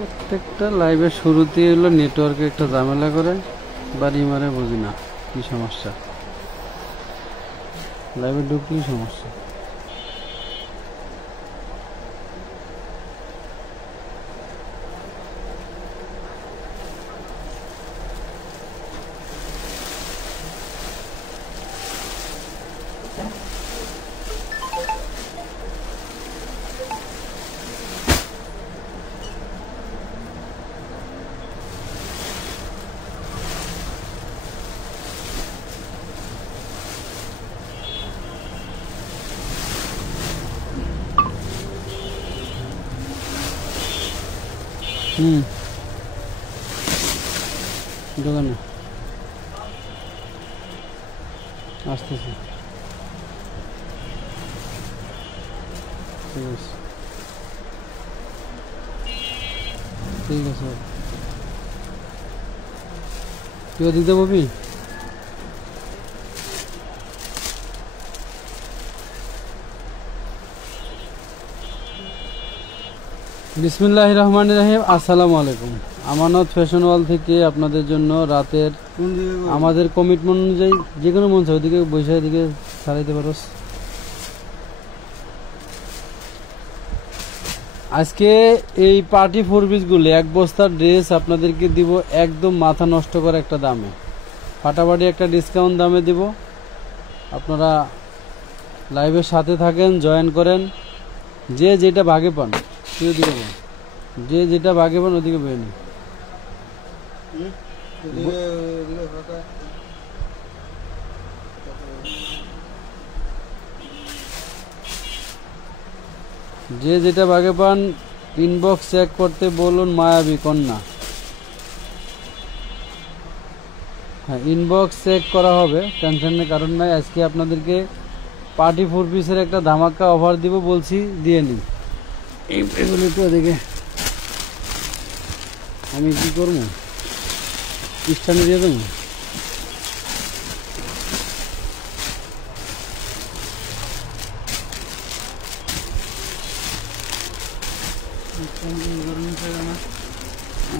প্রত্যেকটা লাইভের শুরুতেই হলো নেটওয়ার্কে একটা ঝামেলা করে, বাড়ি মারে বুঝি না কি সমস্যা, লাইভে ঢুকলেই সমস্যা। দোকানে আসতেছি, ঠিক আছে ঠিক আছে। তুই ওদিক দিয়ে বলবি? বিসমিল্লাহির রহমানির রহিম। আসসালামু আলাইকুম। আমানত ফ্যাশন ওয়াল থেকে আপনাদের জন্য রাতের আমাদের কমিটমেন্ট অনুযায়ী যে কোনো মন চাই ওদিকে বৈশাখ দিকে ছাড়াইতে পারো। আজকে এই পার্টি ফোর পিসগুলো এক বস্তার ড্রেস আপনাদেরকে দিব একদম মাথা নষ্ট করে একটা দামে, ফাটাফাটি একটা ডিসকাউন্ট দামে দিব। আপনারা লাইভের সাথে থাকেন, জয়েন করেন, যে যেটা ভাগে পান ওদিকে পান, যে যেটা ভাগে পান ওদিকে বেয়ে নিন। যে যেটা ভাগে পান ইনবক্স চেক করতে বলুন মায়াবী কন্যা। হ্যাঁ, ইনবক্স চেক করা হবে, টেনশনের কারণ নাই। আজকে আপনাদেরকে পার্টি ফোর পিসের একটা ধামাকা অফার দিব, বলছি দিয়ে নিন। এগুলো তো দেখে আমি কি করবো, স্টানে দিয়ে দেবো।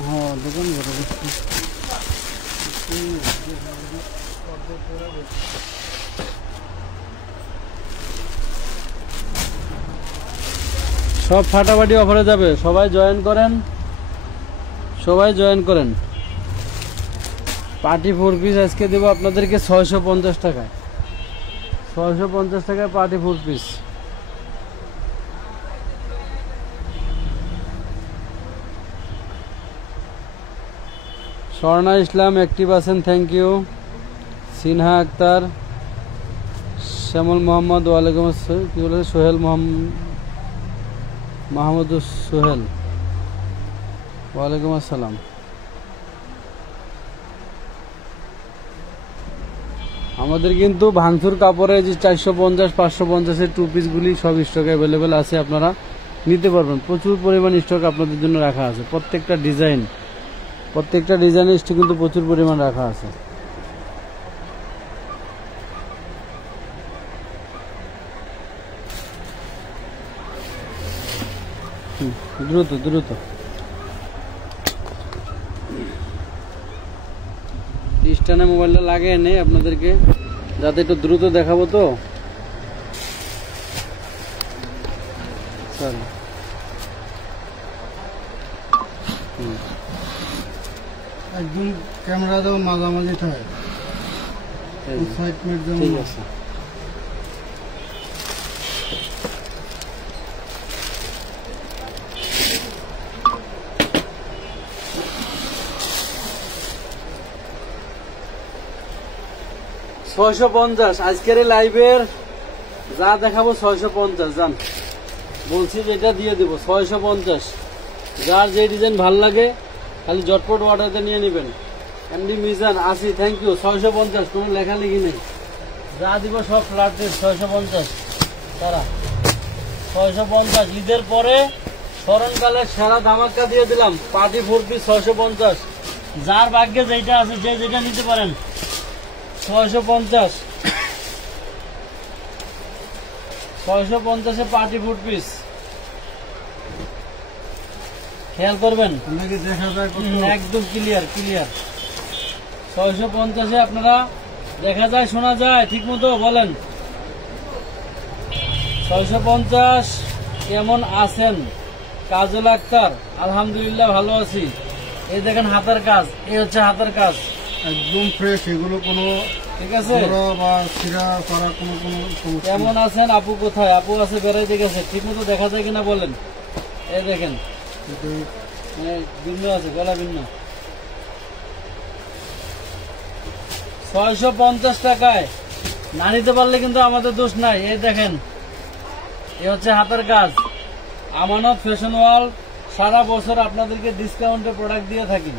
হ্যাঁ, দোকান ঘরে বসছি। সব ফাটাফাটি অফারে যাবে, সবাই জয়েন করেন, সবাই জয়েন করেন। পার্টি ফোর পিস আজকে দেবো আপনাদেরকে 650 টাকায়, 650 টাকায় পার্টি ফোর পিস। স্বর্ণা ইসলাম অ্যাক্টিভ আছেন, থ্যাংক ইউ। সিনহা আক্তার, শ্যামল মোহাম্মদ, ওয়ালাইকুম আসসালাম। কি বলে সোহেল মাহমুদ সোহেল, ওয়ালাইকুম আসসালাম। আমাদের কিন্তু ভাঙচুর কাপড়ে যে 450 550-এর টু পিসগুলি সব স্টক অ্যাভেলেবেল আছে, আপনারা নিতে পারবেন। প্রচুর পরিমাণ স্টক আপনাদের জন্য রাখা আছে, প্রত্যেকটা ডিজাইনের স্টক কিন্তু প্রচুর পরিমাণ রাখা আছে। দ্রুত দ্রুত স্ট্যান্ডে মোবাইলটা লাগিয়ে নেই আপনাদেরকে, যাতে একটু দ্রুত দেখাবো। তো চল একদম ক্যামেরা দাও মাঝামাঝি থাকে, ঠিক আছে। $650 আজকের এই লাইভের যা দেখাবো 650। জান বলছি যেটা দিয়ে দেবো 650। যার যে ডিজাইন ভাল লাগে খালি জটপট অর্ডারতে নিয়ে নেবেন। এমডি মিজান আসি, থ্যাংক ইউ। 650, কোনো লেখালেখি নেই, যা দিব সব ফ্ল্যাট রেট 650 তারা 650। ঈদের পরে স্মরণকালের সেরা ধামাকা দিয়ে দিলাম, পার্টি ফোর পিস 650। যার ভাগ্যে যেটা আছে যে যেটা নিতে পারেন 650। 650-এ পার্টি ফুড পিস। খেয়াল করবেন, আপনাকে দেখা যায় কত একদম ক্লিয়ার ক্লিয়ার। 650-এ আপনারা দেখা যায় শোনা যায় ঠিক মতো বলেন। 650 কেমন আছেন? কাজল আক্তার, আলহামদুলিল্লাহ ভালো আছি। এই দেখেন হাতের কাজ, এই হচ্ছে হাতের কাজ, একদম ফ্রেশ, এগুলো কোনো ঠিক আছে। বড় বা ছিঁড়া করা কোনো সমস্যা কেমন নেই। আছেন? আপু কোথায়? আপু আছে বেড়াইতে গেছে, ঠিক মতো দেখা যায় কিনা বলেন। এই দেখেন কিন্তু মানে ভিন্ন আছে, গলা ভিন্ন। 650 টাকায় না নিতে পারলে কিন্তু আমাদের দোষ নাই। এই দেখেন, এ হচ্ছে হাতের কাজ। আমানত ফ্যাশন ওয়াল সারা বছর আপনাদেরকে ডিসকাউন্টে প্রোডাক্ট দিয়ে থাকি।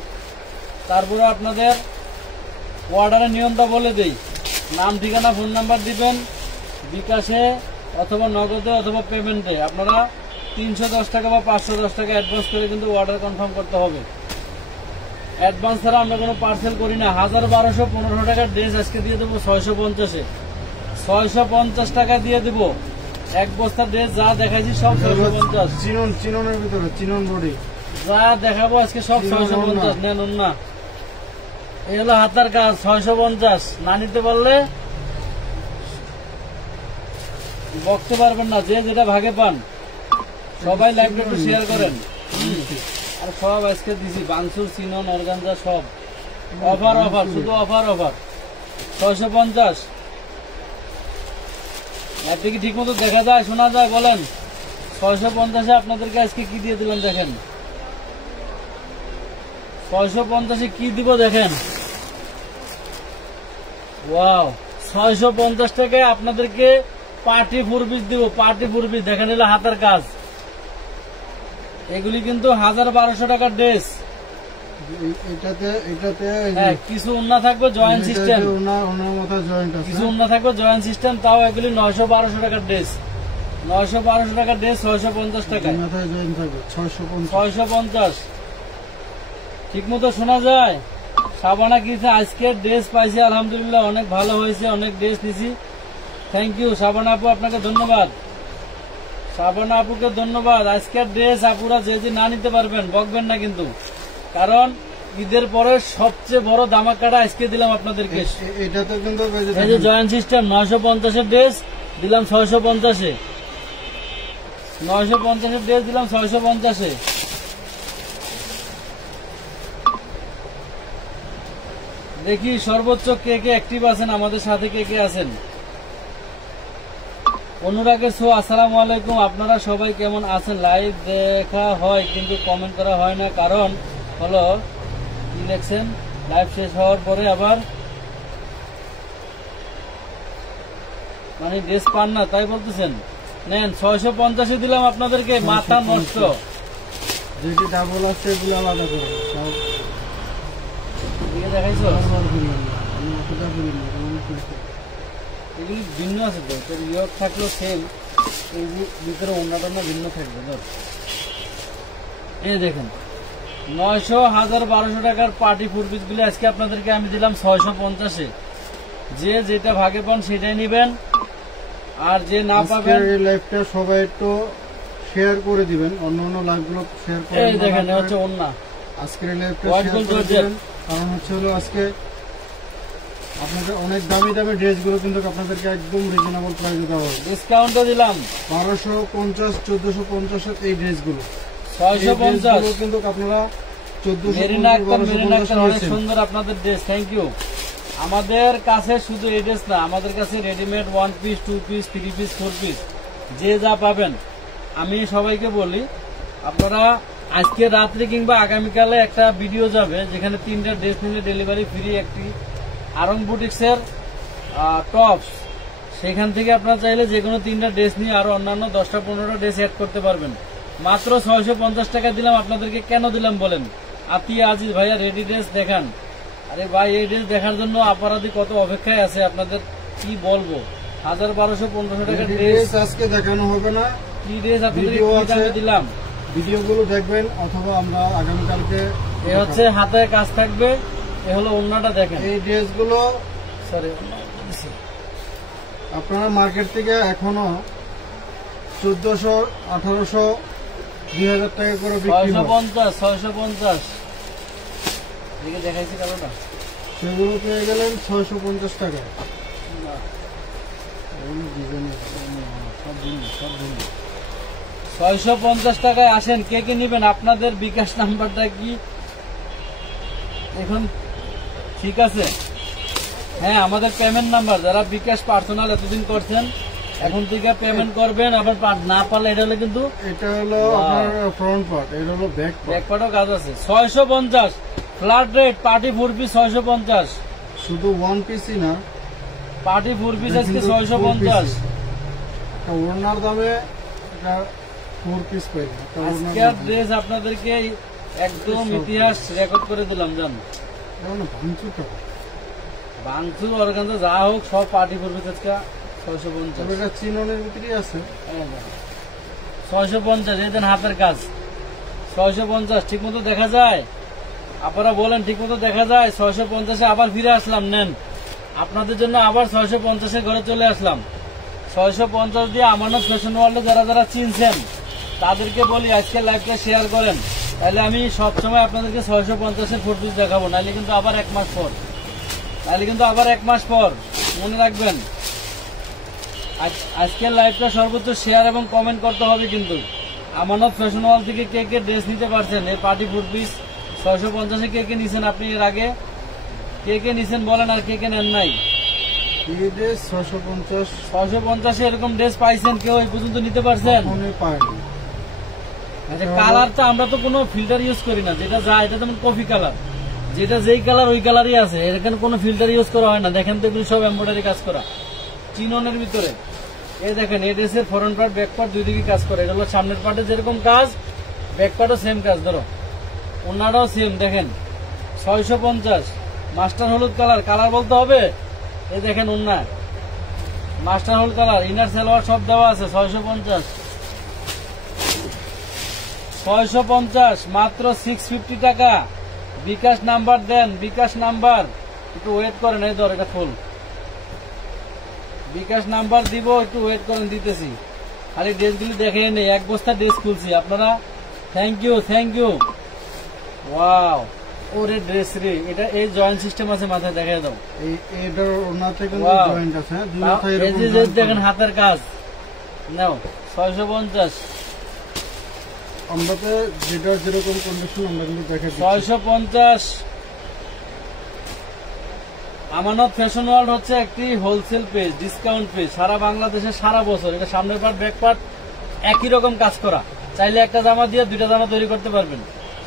তারপরে আপনাদের অর্ডারের নিয়মটা বলে দেই। নাম, ঠিকানা, ফোন নাম্বার দিবেন, বিকাশে অথবা নগদে অথবা পেমেন্টে। আপনারা 310 টাকা বা 510 টাকা অ্যাডভান্স করে কিন্তু অর্ডার কনফার্ম করতে হবে। অ্যাডভান্স ছাড়া আমরা কোনো পার্সেল করি না। 1215 টাকার ড্রেস আজকে দিয়ে দেবো 650-এ। 650 টাকা দিয়ে দেবো। এক বস্তা ড্রেস যা দেখাইছি সব 650। চিননের ভিতরে চিনন বডি যা দেখাবো আজকে সব 650। নেন না, এই হলো হাতার কাজ 650। না নিতে পারলে বকতে পারবেন না। যে যেটা ভাগে পান সবাই লাইভটা একটু শেয়ার করেন। আর সব আজকে দিছি, বাংসুর, চিনন, অর্গানজা সব অফার অফার, শুধু অফার অফার। 650। আপনি কি ঠিক মতো দেখা যায় শোনা যায় বলেন? 650-এ আপনাদেরকে আজকে কি দিয়ে দিলাম দেখেন। 650-এ কি দিব দেখেন। ওয়াও, 650 টাকায় আপনাদেরকে পার্টি ফোর পিস দিব। পার্টি ফোর পিস দেখেন, এলো হাতের কাজ। এগুলি কিন্তু 1200 টাকার ড্রেস। এটাতে হ্যাঁ, কিছু উন্না থাকবে জয়েন্ট সিস্টেম, ওনার মতো জয়েন্ট আছে, কিছু উন্না থাকবে জয়েন্ট সিস্টেম। তাও এগুলি 900-1200 টাকার ড্রেস। 900-1200 টাকার ড্রেস 650 টাকায়। মাথায় জয়েন্ট থাকবে 650। 650 ঠিক মতো শোনা যায়। সাবানা কিনছে, আজকে ড্রেস পাইছি আলহামদুলিল্লাহ, অনেক ভালো হয়েছে, অনেক ড্রেস নিছি। থ্যাংক ইউ সাবানা আপু, আপনাকে ধন্যবাদ। সাবানা আপুকে ধন্যবাদ। আজকের ড্রেস আপুরা যে যে না নিতে পারবেন বকবেন না কিন্তু, কারণ ঈদের পরে সবচেয়ে বড় ধামাকাটা আজকে দিলাম আপনাদেরকে। এটাতে কিন্তু এই যে জয়েন্ট সিস্টেম 950-এর ড্রেস দিলাম 650-এ। 950-এর ড্রেস দিলাম 650-এ। দেখি সর্বোচ্চ কে কে অ্যাক্টিভ আছেন, আমাদের সাথে কে কে আছেন। অনুরাগের শো, আসসালামু আলাইকুম। আপনারা সবাই কেমন আছেন? লাইভ দেখা হয় কিন্তু কমেন্ট করা হয় না, কারণ হলো কি লেখছেন, লাইভ শেষ হওয়ার পরে আবার মানে ড্রেস পান না তাই বলতেছেন। নেন 650-এ দিলাম আপনাদেরকে, মাথা নষ্ট। যেটি ডাবল আছে এগুলো আলাদা করে সব এদিকে দেখাইছো, অতটা করি না, এগুলি ভিন্ন আছে তো, তোর ইয়ক থাকলেও সেম, এই যে ভিতরে অন্যটা ভিন্ন থাকবে। ধর এই দেখেন 900, 1000, 1200 টাকার পার্টি ফুড পিস গুলি আজকে আপনাদেরকে আমি দিলাম 650-এ। যে যেটা ভাগে পান সেটাই নিবেন, আর যে না পাবেন এই লাইভটা সবাই একটু শেয়ার করে দিবেন, অন্য লাইভগুলো শেয়ার করে এই দেখেন এ হচ্ছে অন্য। আজকের লাইভটা White শেয়ার gold করে georgette। দিবেন, কারণ হচ্ছে হলো আজকে আপনাদের অনেক দামি দামি ড্রেসগুলো কিন্তু আপনাদেরকে একদম রিজনেবল প্রাইসে দেওয়া হবে। ডিসকাউন্টও দিলাম 1250, 1450 এই ড্রেসগুলো 650। কিন্তু আপনারা 1450, মেরিনা আক্তার, মেরিনা আক্তার, অনেক 1250 সুন্দর আপনাদের ড্রেস, থ্যাংক ইউ। আমাদের কাছে শুধু এই ড্রেস না, আমাদের কাছে readymade 1 piece, 2 piece, 3 piece, 4 piece যে যা পাবেন। আমি সবাইকে বলি, আপনারা আজকে রাত্রে কিংবা আগামীকালে একটা ভিডিও যাবে যেখানে 3টা ড্রেস নিলে ডেলিভারি ফ্রি। একটি আরং বুটিক্সের টপস, সেখান থেকে আপনারা চাইলে যে কোনো 3টা ড্রেস নিয়ে আরো অন্যান্য 10টা-15টা ড্রেস অ্যাড করতে পারবেন। মাত্র 650 টাকা দিলাম আপনাদেরকে। কেন দিলাম বলেন? আতিয়া আজিজ ভাইয়া রেডি ড্রেস দেখান। আরে ভাই, এই ড্রেস দেখার জন্য অপরাধী কত অপেক্ষায় আছে, আপনাদের কি বলবো। 1000-1200-1500 টাকার ড্রেস আজকে দেখানো হবে না, কি ড্রেস আপনাদের ভিডিও কি আছে, দামে দিলাম। ভিডিওগুলো দেখবেন, অথবা আমরা আগামীকালকে এ হচ্ছে হাতে কাজ থাকবে, এ হলো অন্যটা দেখেন। এই ড্রেসগুলো সরি, আপনারা মার্কেট থেকে এখনো 1400, 1800 2000 টাকা করে বিক্রি হয়। 650 650 এদিকে দেখাইছি কালোটা। সেগুলো পেয়ে গেলেন 650 টাকা। সব ভিন্ন 650 টাকায় আসেন, কে কে নিবেন? আপনাদের বিকাশ নাম্বারটা কি এখন ঠিক আছে? হ্যাঁ, আমাদের পেমেন্ট নাম্বার, যারা বিকাশ পার্সোনাল এতদিন করছেন এখন থেকে পেমেন্ট করবেন। আবার না পারলে এটা হলো কিন্তু এটা হলো আপনার ফ্রন্ট পার্ট, এটা হলো ব্যাক পার্ট। ব্যাক পার্টও কাজ আছে। 650 ফ্ল্যাট রেট, পার্টি 4 পিস 650। শুধু ওয়ান পিসই না, পার্টি 4 পিস আজকে 650। ওড়নার দামে এটা 4 পিস পাইবে। আজকের ড্রেস আপনাদেরকে একদম ইতিহাস রেকর্ড করে দিলাম। জান ভাঙচুর টাকা বাংচুর অর্গানজা যা হোক সব পার্টি 4 পিস আজকে 650। এটা চিননের ভিতরেই আছে। 650 এই দেন হাতের কাজ 650। ঠিক মতো দেখা যায়? আপনারা বলেন ঠিক মতো দেখা যায়? 650-এ আবার ফিরে আসলাম। নেন, আপনাদের জন্য আবার 650-এ ঘরে চলে আসলাম। 650 দিয়ে আমানত ফ্যাশন ওয়ার্ল্ডে যারা যারা চিনছেন তাদেরকে বলি আজকে লাইভটা শেয়ার করেন, তাহলে আমি সবসময় আপনাদেরকে 650-এর 4 পিস দেখাবো। নাহলে কিন্তু আবার 1 মাস পর মনে রাখবেন। আজকের লাইভটা সর্বোচ্চ শেয়ার এবং কমেন্ট করতে হবে কিন্তু। আমানত ফ্যাশন ওয়ার্ল্ড থেকে কে কে ড্রেস নিতে পারছেন? এই পার্টি 4 পিস 650-এ কে কে নিছেন? আপনি এর আগে কে কে নিছেন বলেন, আর কে কে নেন নাই? 650-এ এরকম ড্রেস পাইছেন? কেউ এই পর্যন্ত নিতে পারছেন? কালারটা আমরা তো কোনো ফিল্টার ইউজ করি না, যেটা যায় এটা যেমন কফি কালার, যেটা যেই কালার ওই কালারই আছে। এখানে কোনো ফিল্টার ইউজ করা হয় না। দেখেন তো এগুলো সব এমব্রয়ডারি কাজ করা চিননের ভিতরে। এই দেখেন এই ড্রেসের ফ্রন্ট পার্ট ব্যাক পার্ট দুই দিকে কাজ করে। এটা হলো সামনের পার্টে যেরকম কাজ, ব্যাক পার্টও সেম কাজ। ধরো ওনাটাও সেম। দেখেন 650 মাস্টার হলুদ কালার, কালার বলতে হবে। এই দেখেন ওন্না মাস্টার হলুদ কালার, ইনার সালোয়ার সব দেওয়া আছে। 650 মাত্র 650 টাকা। বিকাশ নাম্বার দেন, বিকাশ নাম্বার একটু ওয়েট করেন। এই ধর এটা ফুল বিকাশ নাম্বার দিব, একটু ওয়েট করেন, দিতেছি। খালি ড্রেসগুলি দেখে নেই, 1 বস্তা ড্রেস খুলছি আপনারা। Thank you. ওয়াও, ওরে ড্রেস রে, এটা এই জয়েন্ট সিস্টেম আছে মাথায়, দেখাই দাও। এইটার ওড়নাতে কিন্তু জয়েন্ট আছে। দেখেন হাতের কাজ। নাও 650। আমরাতে যেটা যেরকম কন্ডিশন আমরা কিন্তু দেখে 650। আমানত ফ্যাশন ওয়ার্ল্ড হচ্ছে একটি হোলসেল পেজ, ডিসকাউন্ট পেজ, সারা বাংলাদেশে সারা বছর। এটা সামনের পার্ট ব্যাক পার্ট একই রকম কাজ করা। চাইলে একটা জামা দিয়ে 2টা জামা তৈরি করতে পারবেন।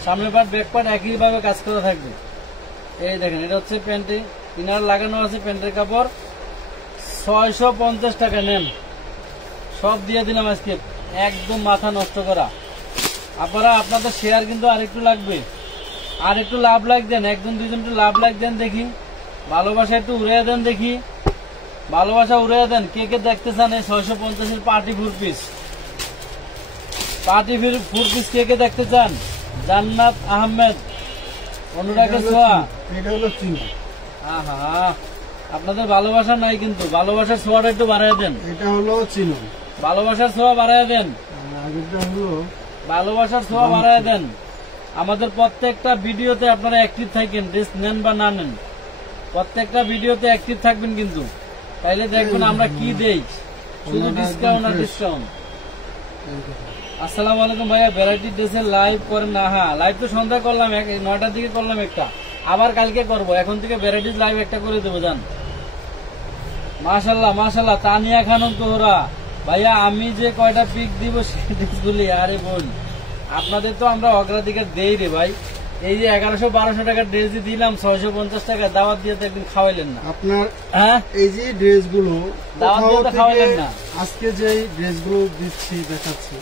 সামনের পার্ট ব্যাক পার্ট একই ভাবে কাজ করা থাকবে। এই দেখেন এটা হচ্ছে প্যান্টে ইনার লাগানো আছে, প্যান্টের কাপড়। 650 টাকা নেন, সব দিয়ে দিলাম আজকে, একদম মাথা নষ্ট করা। আপনারা আপনাদের শেয়ার কিন্তু আরেকটু লাগবে, আর একটু লাভ লাইক দেন, 1-2 একটু লাভ লাইক দেন দেখি। ভালোবাসা একটু উড়িয়ে দেন দেখি, ভালোবাসা উড়িয়ে দেন। কে কে দেখতে চান এই 650-এর পার্টি 4 পিস? পার্টি 4 পিস কে কে দেখতে চান? জান্নাত আহমেদ, অনুরাগের ছোঁয়া। এটা হলো চিনি। আপনাদের ভালোবাসা নাই কিন্তু, ভালোবাসার ছোঁয়াটা একটু বাড়াই দেন। এটা হলো চিনি, ভালোবাসার ছোঁয়া বাড়াই দেন, ভালোবাসার ছোঁয়া বাড়াই দেন। আমাদের প্রত্যেকটা ভিডিওতে আপনারা অ্যাক্টিভ থাকেন, ড্রেস নেন বা না নেন, প্রত্যেকটা ভিডিওতে অ্যাক্টিভ থাকবেন কিন্তু। তাইলে দেখবেন আমরা কি দেই, শুধু ডিসকাউন্ট আর ডিসকাউন্ট। আসসালামু আলাইকুম ভাইয়া, ভ্যারাইটি ড্রেসের লাইভ করেন না? হ্যাঁ, লাইভ তো সন্ধ্যা করলাম, 9টার দিকে করলাম একটা, আবার কালকে করব। এখন থেকে ভ্যারাইটিস লাইভ একটা করে দেবো। যান মাশাল্লাহ মাশাল্লাহ। তানিয়া খানম তোহরা ভাইয়া, আমি যে কয়টা পিক দিব সেগুলি, আরে বোন আপনাদের তো আমরা অগ্রাধিকার দেই রে ভাই। এই যে 1100-1200 টাকার ড্রেস দিলাম, 650 টাকা দাওয়াত দিয়ে তো একদিন খাওয়াইলেন না আপনার। হ্যাঁ, এই যে ড্রেসগুলো দাওয়াত দিয়ে তো খাওয়াইলেন না। আজকে যে ড্রেসগুলো দিচ্ছি দেখাচ্ছি,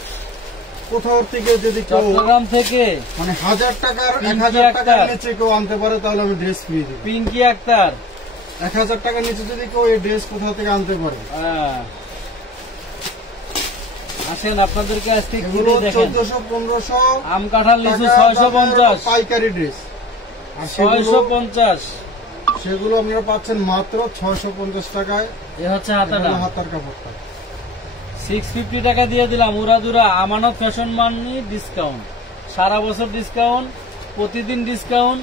কোথাও থেকে যদি চট্টগ্রাম থেকে মানে 1000 টাকার 1000 টাকার নিচে কেউ আনতে পারে তাহলে আমি ড্রেস ফ্রি দিই। পিঙ্কি আক্তার, 1000 টাকার নিচে যদি কেউ এই ড্রেস কোথাও থেকে আনতে পারে, আসেন আপনাদেরকে আজকে 1400-1500 আম কাঁঠাল লিচু 650 পাইকারি ড্রেস, 650 সেগুলো আপনারা পাচ্ছেন মাত্র 650 টাকায়। এ হচ্ছে হাতার কাপড়টা 650 টাকা দিয়ে দিলাম উড়াদুরা। আমানত ফ্যাশন মানি ডিসকাউন্ট, সারা বছর ডিসকাউন্ট, প্রতিদিন ডিসকাউন্ট।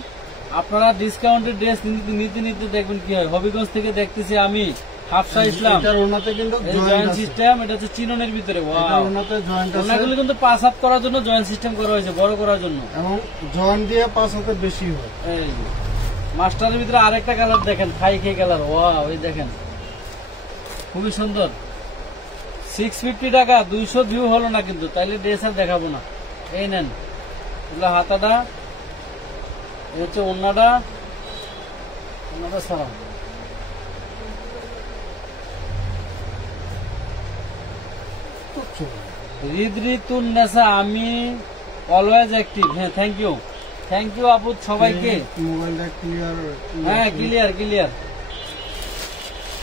আপনারা ডিসকাউন্টের ড্রেস নিতে নিতে দেখবেন কি হয়। হবিগঞ্জ থেকে দেখতেছি আমি, হাফসা ইসলাম, এটার ওনাতে কিন্তু জয়েন্ট সিস্টেম। এটা হচ্ছে চিননের ভিতরে। এটার ওনাতে জয়েন্ট আছে ওনাগুলো কিন্তু 5 হাত করার জন্য জয়েন্ট সিস্টেম করা হয়েছে, বড় করার জন্য। এবং জয়েন্ট দিয়ে 5 হাতের বেশি হয়। এই যে মাস্টারের ভিতরে আরেকটা কালার দেখেন, খাই কালার। ওয়াও, এই দেখেন খুবই সুন্দর। 650 টাকা, 200 ভিউ হলো না কিন্তু, তাইলে ড্রেস আর দেখাবো না। এই নেন, এগুলো হাতাটা, এই হচ্ছে ওন্নাটা সারা। রিদরিতুন্নেসা, আমি অলওয়েজ অ্যাক্টিভ। হ্যাঁ, থ্যাংক ইউ আপু সবাইকে। মোবাইলটা ক্লিয়ার। হ্যাঁ, ক্লিয়ার।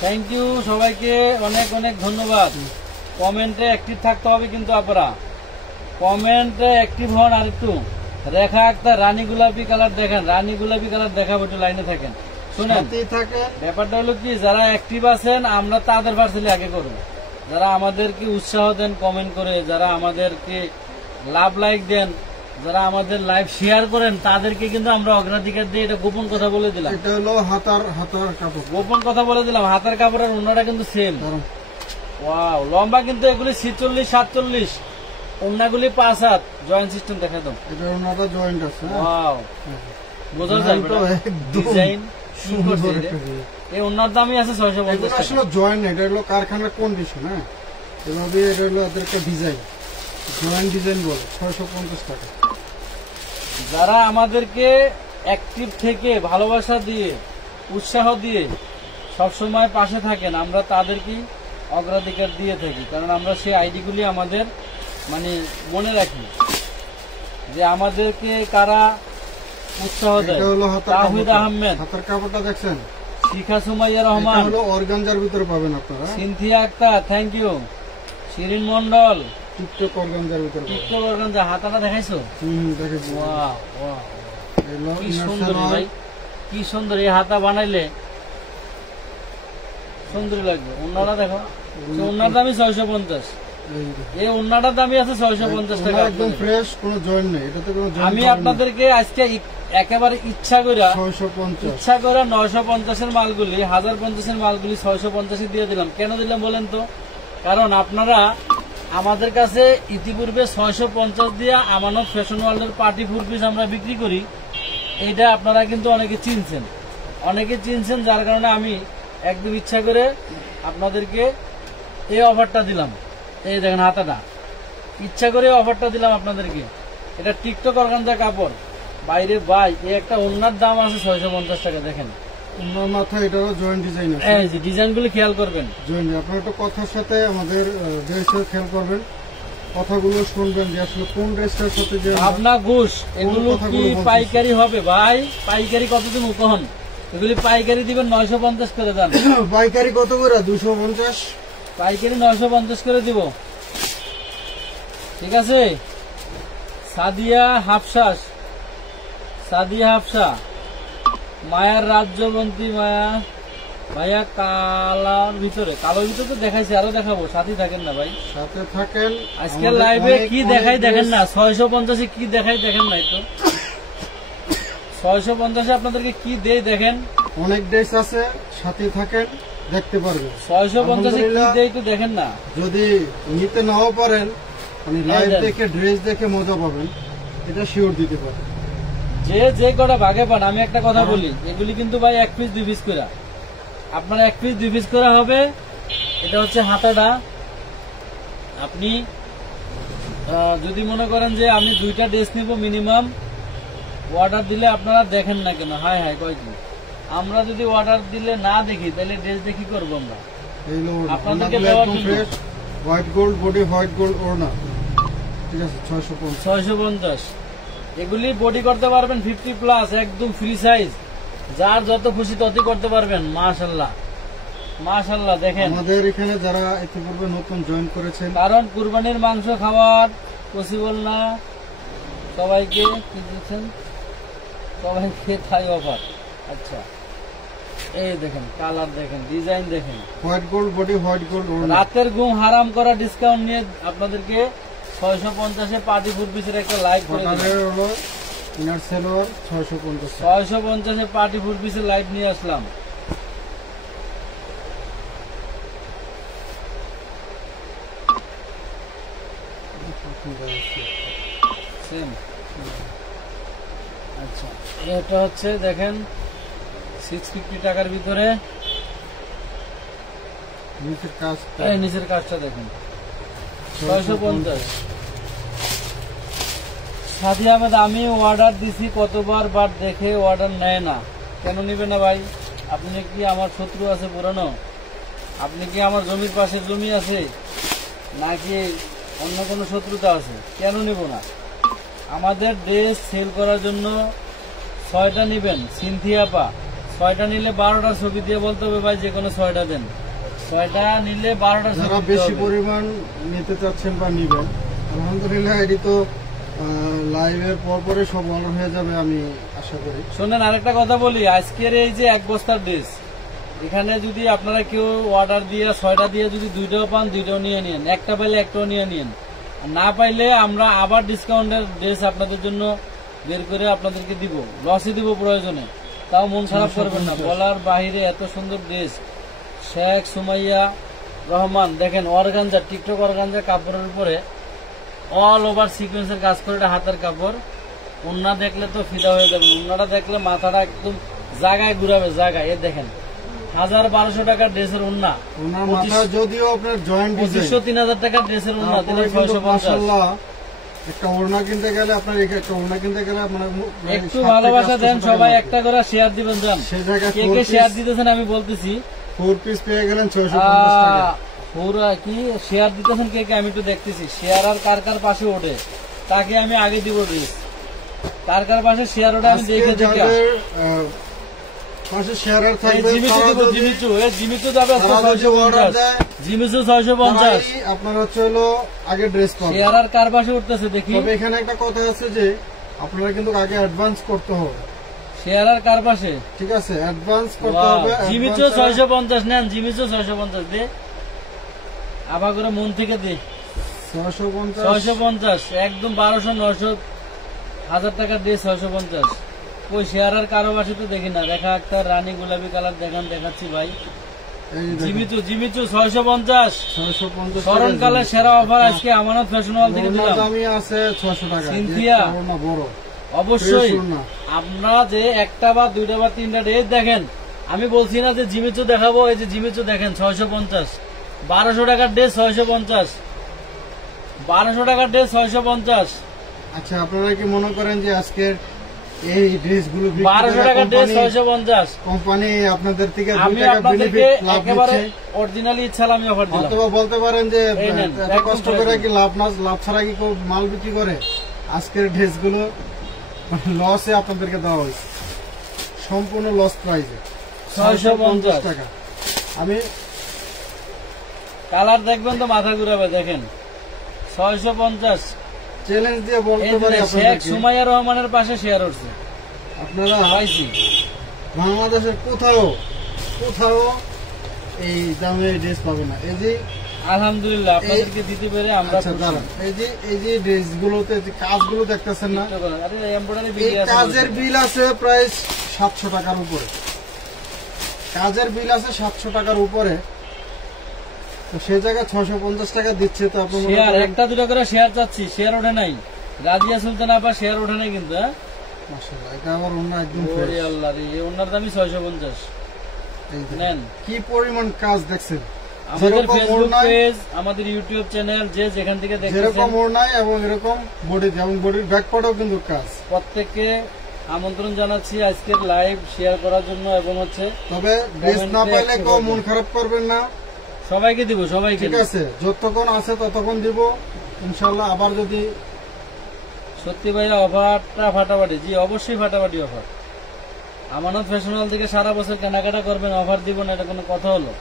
থ্যাংক ইউ সবাইকে, অনেক অনেক ধন্যবাদ। কমেন্টে অ্যাক্টিভ থাকতে হবে কিন্তু আপনারা, কমেন্টে অ্যাক্টিভ হন। আর একটু রেখা আক্তার, রানী গোলাপি কালার দেখেন, রানী গোলাপি কালার দেখাবো, একটু লাইনে থাকেন। শুনেন, ব্যাপারটা হলো কি, যারা অ্যাক্টিভ আছেন আমরা তাদের পার্সেলে আগে করবো। যারা আমাদেরকে উৎসাহ দেন কমেন্ট করে, যারা আমাদেরকে লাভ লাইক দেন, যারা আমাদের লাইভ শেয়ার করেন, তাদেরকে কিন্তু আমরা অগ্রাধিকার দিয়ে। এটা গোপন কথা বলে দিলাম, এটা হলো হাতার কাপড়, গোপন কথা বলে দিলাম। হাতের কাপড়ের ওনাটা কিন্তু সেম। ওয়াও, লম্বা কিন্তু এগুলি 46, 47, ওনাগুলি 5 হাত। জয়েন্ট সিস্টেম দেখা দাও, এটা ওনাটা জয়েন্ট আছে। ওয়াও, বোঝা যায় ডিজাইন সুন্দর। এই ওনার দামই আছে 650 টাকা। আসলে জয়েন্ট না, এটা হলো কারখানার কন্ডিশন। হ্যাঁ, এভাবে এটা হলো এদের একটা ডিজাইন, জয়েন্ট ডিজাইন বলে। 650 টাকা। যারা আমাদেরকে অ্যাক্টিভ থেকে ভালোবাসা দিয়ে, উৎসাহ দিয়ে সবসময় পাশে থাকেন, আমরা তাদেরকে অগ্রাধিকার দিয়ে থাকি। কারণ আমরা সেই আইডিগুলি আমাদের মানে মনে রাখি যে আমাদেরকে কারা উৎসাহ দেয়। তাহিদ আহমেদ, হাতের কাপড়টা দেখছেন, শিখা সুমাইয়া রহমান, হলো অর্গানজার ভিতরে পাবেন আপনারা। Cynthia Akter, thank you. Shirin Mondal, TikTok অর্গানজার ভিতরে, টিকটক অর্গানজা। হাতাটা দেখাইছো? দেখেছি। ওয়াও, কি সুন্দর ভাই, কি সুন্দর। এই হাতা বানাইলে সুন্দর লাগবে। ওন্নাটা দেখো, ওন্নার দামই 650। এই ওন্নাটার দামই আছে 650 টাকা। একদম ফ্রেশ, কোনো জয়েন্ট নেই এটাতে, কোনো জয়েন্ট। আমি আপনাদেরকে আজকে একেবারে ইচ্ছা করে 950 এর মালগুলি, 1050 এর মালগুলি 650 দিয়ে দিলাম। কেন দিলাম বলেন তো? কারণ আপনারা আমাদের কাছে ইতিপূর্বে 650 দিয়ে আমানত ফ্যাশন ওয়ার্ল্ডের পার্টি 4 পিস আমরা বিক্রি করি। এটা আপনারা কিন্তু অনেকে চিনছেন, যার কারণে আমি একদম ইচ্ছা করে আপনাদেরকে এই অফারটা দিলাম। এই দেখেন হাতাটা, ইচ্ছা করে অফারটা দিলাম আপনাদেরকে। এটা টিকটক অর্গানজা কাপড়। বাইরে ভাই, এই একটা ওন্নার দাম আছে 650 টাকা। দেখেন ওন্নার মাথায় এটারও জয়েন্ট ডিজাইন আছে। এই যে ডিজাইনগুলো খেয়াল করবেন। জয়েন্ট, আপনারা একটু কথার সাথে আমাদের ড্রেসের খেয়াল করবেন, কথাগুলো শুনবেন যে আসলে কোন ড্রেসটার সাথে যে আপনার ঘুষ। এগুলো কি পাইকারি হবে ভাই? পাইকারি কত দিন কখন? এগুলি পাইকারি দিবেন 950 করে দেন। পাইকারি কত করে? 250। পাইকারি 950 করে দিব, ঠিক আছে? সাদিয়া হাফসা, মায়ার রাজ্যবন্তী, মায়া ভাইয়া কালোর ভিতরে তো দেখাইছি, আরো দেখাবো। সাথে থাকেন না ভাই, সাথে থাকেন। আজকের লাইভে কি দেখাই দেখেন না, 650 কি দেখাই দেখেন নাই তো। 650 আপনাদেরকে কি দেই দেখেন, অনেক ড্রেস আছে, সাথে থাকেন, দেখতে পারবেন। 650 কি দেই তো দেখেন না। যদি নিতে নাও পারেন, মানে লাইভ দেখে ড্রেস দেখে মজা পাবেন, এটা শিওর দিতে পারেন। যে কটা ভাগে পান। আমি একটা কথা বলি, এগুলি কিন্তু ভাই 1 পিস 2 পিস করে, আপনার 1 পিস 2 পিস করা হবে। এটা হচ্ছে হাতাটা। আপনি যদি মনে করেন যে আমি 2টা ড্রেস নিব মিনিমাম, অর্ডার দিলে আপনারা দেখেন না কেন? হাই কয়েকদিন আমরা যদি অর্ডার দিলে না দেখি, তাহলে ড্রেস দেখি করবো আমরা আপনাদেরকে দেওয়ার জন্য। White gold body, white gold ওড়না, ঠিক আছে। 650। এগুলি বডি করতে পারবেন 50+, একদম ফ্রি সাইজ। যার যত খুশি ততই করতে পারবেন। মাশাআল্লাহ দেখেন। আমাদের এখানে যারা ইতিপূর্বে নতুন জয়েন করেছেন, কারণ কুরবানির মাংস খাওয়ার পসিবল না সবাইকে, কি দিচ্ছেন সবাইকে থাই অফার। আচ্ছা, এই দেখেন কালার দেখেন, ডিজাইন দেখেন, white gold body, white gold. রাতের ঘুম হারাম করা ডিসকাউন্ট নিয়ে আপনাদেরকে 650-এ পার্টি ফুড পিসের একটা লাইট করে দিলাম। হলো ইনার সেলোয়ার 650, 650-এ পার্টি ফুড পিসের লাইট নিয়ে আসলাম। সেম। আচ্ছা, এটা হচ্ছে দেখেন 650 টাকার ভিতরে। নিচের কাজটা, এই নিচের কাজটা দেখেন 650। সাথী আহমেদ, আমি অর্ডার দিছি কতবার, বাট দেখে অর্ডার নেয় না, কেন নিবে না ভাই? আপনি কি আমার শত্রু আছে পুরানো? আপনি কি আমার জমির পাশে জমি আছে, নাকি অন্য কোনো শত্রুতা আছে? কেন নিব না? আমাদের ড্রেস সেল করার জন্য 6টা নিবেন, সিনথিয়া পা 6টা নিলে 12টা ছবি দিয়ে বলতে হবে ভাই যে কোনো 6টা দেন। 6টা নিলে 12টা ছবি যারা দিতে বেশি হবে। পরিমাণ নিতে চাচ্ছেন বা নিবেন, আলহামদুলিল্লাহ এটি তো লাইভের পরপরই সব অর্ডার হয়ে যাবে আমি আশা করি। শোনেন, আরেকটা কথা বলি, আজকের এই যে 1 বস্তার ড্রেস, এখানে যদি আপনারা কেউ অর্ডার দিয়ে 6টা দিয়ে যদি 2টাও পান 2টাও নিয়ে নিন, একটা পাইলে একটাও নিয়ে নিন, আর না পাইলে আমরা আবার ডিসকাউন্টের ড্রেস আপনাদের জন্য বের করে আপনাদেরকে দিব, লসে দিব প্রয়োজনে, তাও মন খারাপ করবেন না। বলার বাহিরে এত সুন্দর ড্রেস। শেখ সুমাইয়া রহমান দেখেন, অর্গানজা, টিকটক অর্গানজা কাপড়ের উপরে অল ওভার সিকোয়েন্সের কাজ করে, এটা হাতের কাপড়। ওন্না দেখলে তো ফিদা হয়ে যাবেন, ওন্নাটা দেখলে মাথাটা একদম জায়গায় ঘুরাবে, জায়গায়। এ দেখেন 1000-1200 টাকার ড্রেসের ওন্না, ওনার মাথা যদিও আপনার জয়েন্ট ডিজাইন 2500-3000 টাকার ড্রেসের ওন্না দিলে 650। মাশাআল্লাহ একটা ওড়না কিনতে গেলে আপনার একটা ওড়না কিনতে গেলে আপনার একটু ভালোবাসা দেন সবাই, একটা করে শেয়ার দিবেন। যান, সেই জায়গায় কে কে শেয়ার দিতেছেন আমি বলতেছি। 4 পিস পেয়ে গেলেন 650 টাকা। পুরা কি শেয়ার দিতেছেন কে কে আমি একটু দেখতেছি। শেয়ার আর কার কার পাশে ওঠে তাকে আমি আগে দিব ড্রেস, কার কার পাশে শেয়ার ওঠে আমি দেখে দেখে। পাশে শেয়ারার থাকবে, জিমিচু যাবে 650, আপনার হচ্ছে হলো আগে ড্রেস পাবেন। শেয়ার আর কার পাশে উঠতেছে দেখি। তবে এখানে একটা কথা আছে যে আপনারা কিন্তু আগে অ্যাডভান্স করতে হবে। শেয়ার আর কার পাশে, ঠিক আছে, অ্যাডভান্স করতে হবে। জিমিচু 650 নেন, জিমিচু 650 দে, আবার করে মন থেকে দে। 650 একদম 1200-900 টাকার ড্রেস 650। ওই শেয়ার আর কারো পাশে তো দেখি না। দেখা একটা রানী গোলাপি কালার দেখাচ্ছি ভাই। জিমিচু 650 স্মরণকালের সেরা অফার আজকে আমানত ফ্যাশন হল থেকে দিলাম। দামি আছে 600 টাকা। সিনথিয়া বড় অবশ্যই। আপনারা যে একটা বা 2টা বা 3টা ড্রেস দেখেন, আমি বলছি না যে জিমিচু দেখাবো, এই যে জিমিচু দেখেন 650, 1200 টাকার ড্রেস 650, 1200 টাকার ড্রেস 650। আচ্ছা, আপনারা কি মনে করেন যে আজকের এই ড্রেসগুলো 1200 টাকার ড্রেস 650 কোম্পানি আপনাদের থেকে 2 আমি টাকা আপনাদেরকে বেনিফিট লাভ একেবারে দিচ্ছে? অরিজিনালি ইচ্ছালামি অফার দিলাম। অথবা বলতে পারেন যে এই নেন, এত একদম কষ্ট করে কি লাভ ছাড়া কি কেউ মাল বিক্রি করে? আজকের ড্রেসগুলো লসে আপনাদেরকে দেওয়া হয়েছে, সম্পূর্ণ লস প্রাইসে 650 টাকা। আমি কালার দেখবেন তো মাথা ঘুরাবে। দেখেন 650 চ্যালেঞ্জ দিয়ে বলতে পারি শেখ আপনাদেরকে, সুমাইয়া রহমানের পাশে শেয়ার উঠছে। আপনারা পাইছি বাংলাদেশের কোথাও এই দামে ড্রেস পাবেন না। এই যে আলহামদুলিল্লাহ আপনাদেরকে দিতে পেরে আমরা আচ্ছা দাঁড়ান, এই যে ড্রেসগুলোতে যে কাজগুলো দেখতেছেন না, এই কাজের বিল আছে প্রায় 700 টাকার উপরে। কাজের বিল আছে 700 টাকার উপরে, তো সে জায়গায় 650 টাকা দিচ্ছে। তো আপনি শেয়ার একটা 2টা করে শেয়ার চাচ্ছি, শেয়ার ওঠে নাই। রাজিয়া সুলতানা আপা শেয়ার ওঠে নাই কিন্তু। মাশাআল্লাহ, এটা আবার অন্য একদম ওরে আল্লাহ রে, এই ওনার দামই 650 নেন। কি পরিমাণ কাজ দেখছেন। আমাদের ফেসবুক পেজ, আমাদের ইউটিউব চ্যানেল, যে যেখান থেকে দেখতেছেন, যেরকম ওড়নায় এবং এরকম বডি, যেমন বডির ব্যাক পার্টও কিন্তু কাজ। প্রত্যেককে আমন্ত্রণ জানাচ্ছি আজকের লাইভ শেয়ার করার জন্য। এবং হচ্ছে তবে ড্রেস না পাইলে কেউ মন খারাপ করবেন না, সবাইকে দিব, সবাইকে। ঠিক আছে, যতক্ষণ আছে ততক্ষণ দিব ইনশাআল্লাহ। আবার যদি সত্যি ভাইরা অফারটা ফাটাফাটি, জি অবশ্যই ফাটাফাটি অফার। আমানত ফ্যাশন হল থেকে সারা বছর কেনাকাটা করবেন, অফার দিব না, এটা কোনো কথা হলো?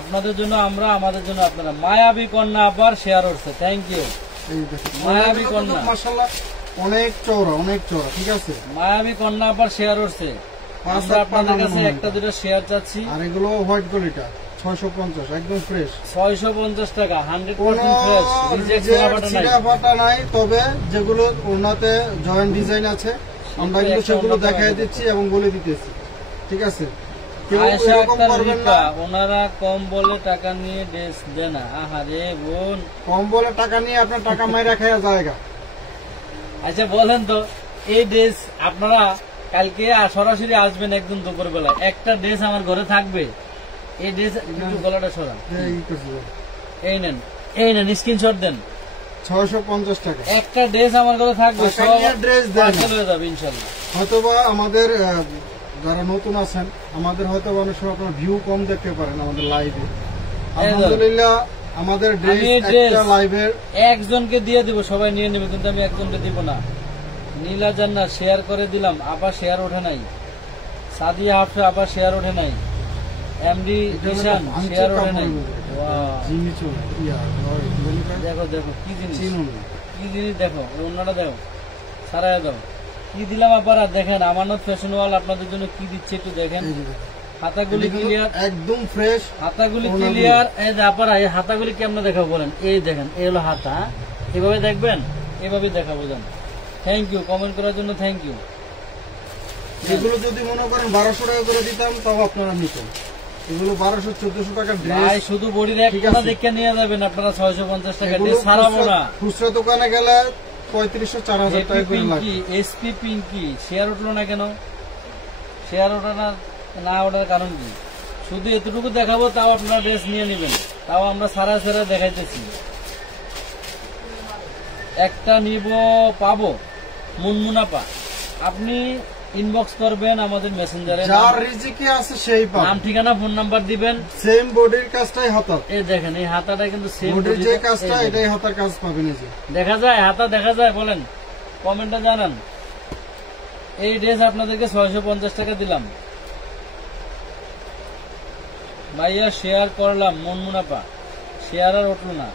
আপনাদের জন্য আমরা, আমাদের জন্য আপনারা। মায়াবী কন্যা আবার শেয়ার হচ্ছে, থ্যাংক ইউ। মায়াবী কন্যা মাশাআল্লাহ অনেক চওড়া, ঠিক আছে। মায়াবী কন্যা আবার শেয়ার হচ্ছে, আমরা আপনাদের কাছে একটা দুটো শেয়ার চাচ্ছি। আর এগুলো হোয়াইট গোলিটা 650 একদম ফ্রেশ, 650 টাকা, 100% ফ্রেশ, রিজেক্ট ফাটা নাই। তবে যেগুলো ওনাতে জয়েন্ট ডিজাইন আছে আমরা কিন্তু সেগুলো দেখাই দিচ্ছি এবং বলে দিতেছি, ঠিক আছে? ওনারা কম বলে টাকা নিয়ে ড্রেস দেয় না। আহারে বোন, কম বলে টাকা নিয়ে আপনার টাকা মাইরা খাওয়া জায়গা। আচ্ছা বলেন তো, এই ড্রেস আপনারা কালকে সরাসরি আসবেন একদম দুপুর বেলা, একটা ড্রেস আমার ঘরে থাকবে, এই ড্রেস একটু গলাটা সরান, এই নেন স্ক্রিনশট দেন, 650 টাকা একটা ড্রেস আমার ঘরে থাকবে, ড্রেস হয়ে যাবে ইনশাল্লাহ। হয়তোবা আমাদের যারা নতুন আছেন, আমাদের হয়তো অনেক সময় আপনার ভিউ কম দেখতে পারেন আমাদের লাইভে। আলহামদুলিল্লাহ আমাদের লাইভের একজনকে দিয়ে দিব, সবাই নিয়ে নেবে, কিন্তু আমি একজনকে দিব না। নীলা জান্নাত শেয়ার করে দিলাম, আবার শেয়ার ওঠে নাই। সাদিয়া হাফসা আবার শেয়ার ওঠে নাই। এমডি ঈশান শেয়ার ওঠে নাই। দেখো দেখো কি জিনিস, কি জিনিস দেখো, অন্যটা দেখো, সারায় দাও কি দিলাম। আবার দেখেন আমানত ফ্যাশন ওয়াল আপনাদের জন্য কি দিচ্ছে একটু দেখেন। হাতাগুলি ক্লিয়ার, একদম ফ্রেশ, হাতাগুলি ক্লিয়ার। এই যে আপনারা এই হাতাগুলি কেমন দেখাবো বলেন, এই দেখেন, এই হলো হাতা, এভাবে দেখবেন, এভাবে দেখাবো। জান থ্যাংক ইউ, কমেন্ট করার জন্য থ্যাংক ইউ। এগুলো যদি মনে করেন 1200 টাকা করে দিতাম তাও আপনারা নিতেন। এগুলো 1200-1400 টাকা ড্রেস, শুধু বডির একটা দেখে নিয়ে যাবেন আপনারা 650 টাকা ড্রেস ছাড়াবো না। খুচরা দোকানে গেলে 3500-4000 টাকা করে লাগে। এসপি পিঙ্কি শেয়ার উঠলো না কেন? শেয়ার ওঠা না ওঠার কারণ কি? শুধু এতটুকু দেখাবো, তাও আপনারা ড্রেস নিয়ে নেবেন, তাও আমরা সারা সারা দেখাইতেছি। একটা নিব পাবো মুনমুনাপা, আপনি ইনবক্স করবেন আমাদের মেসেঞ্জারে, যার রিজিকে আছে সেই পাবে, নাম ঠিকানা ফোন নাম্বার দিবেন। সেম বডির কাজটাই হাতা, এই দেখেন এই হাতাটা কিন্তু সেম বডির যে কাজটা এটাই হাতার কাজ পাবেন। এই যে দেখা যায় হাতা দেখা যায়, বলেন কমেন্টে জানান। এই ড্রেস আপনাদেরকে 650 টাকা দিলাম ভাইয়া, শেয়ার করলাম মুনমুনাপা, শেয়ার আর উঠলো না।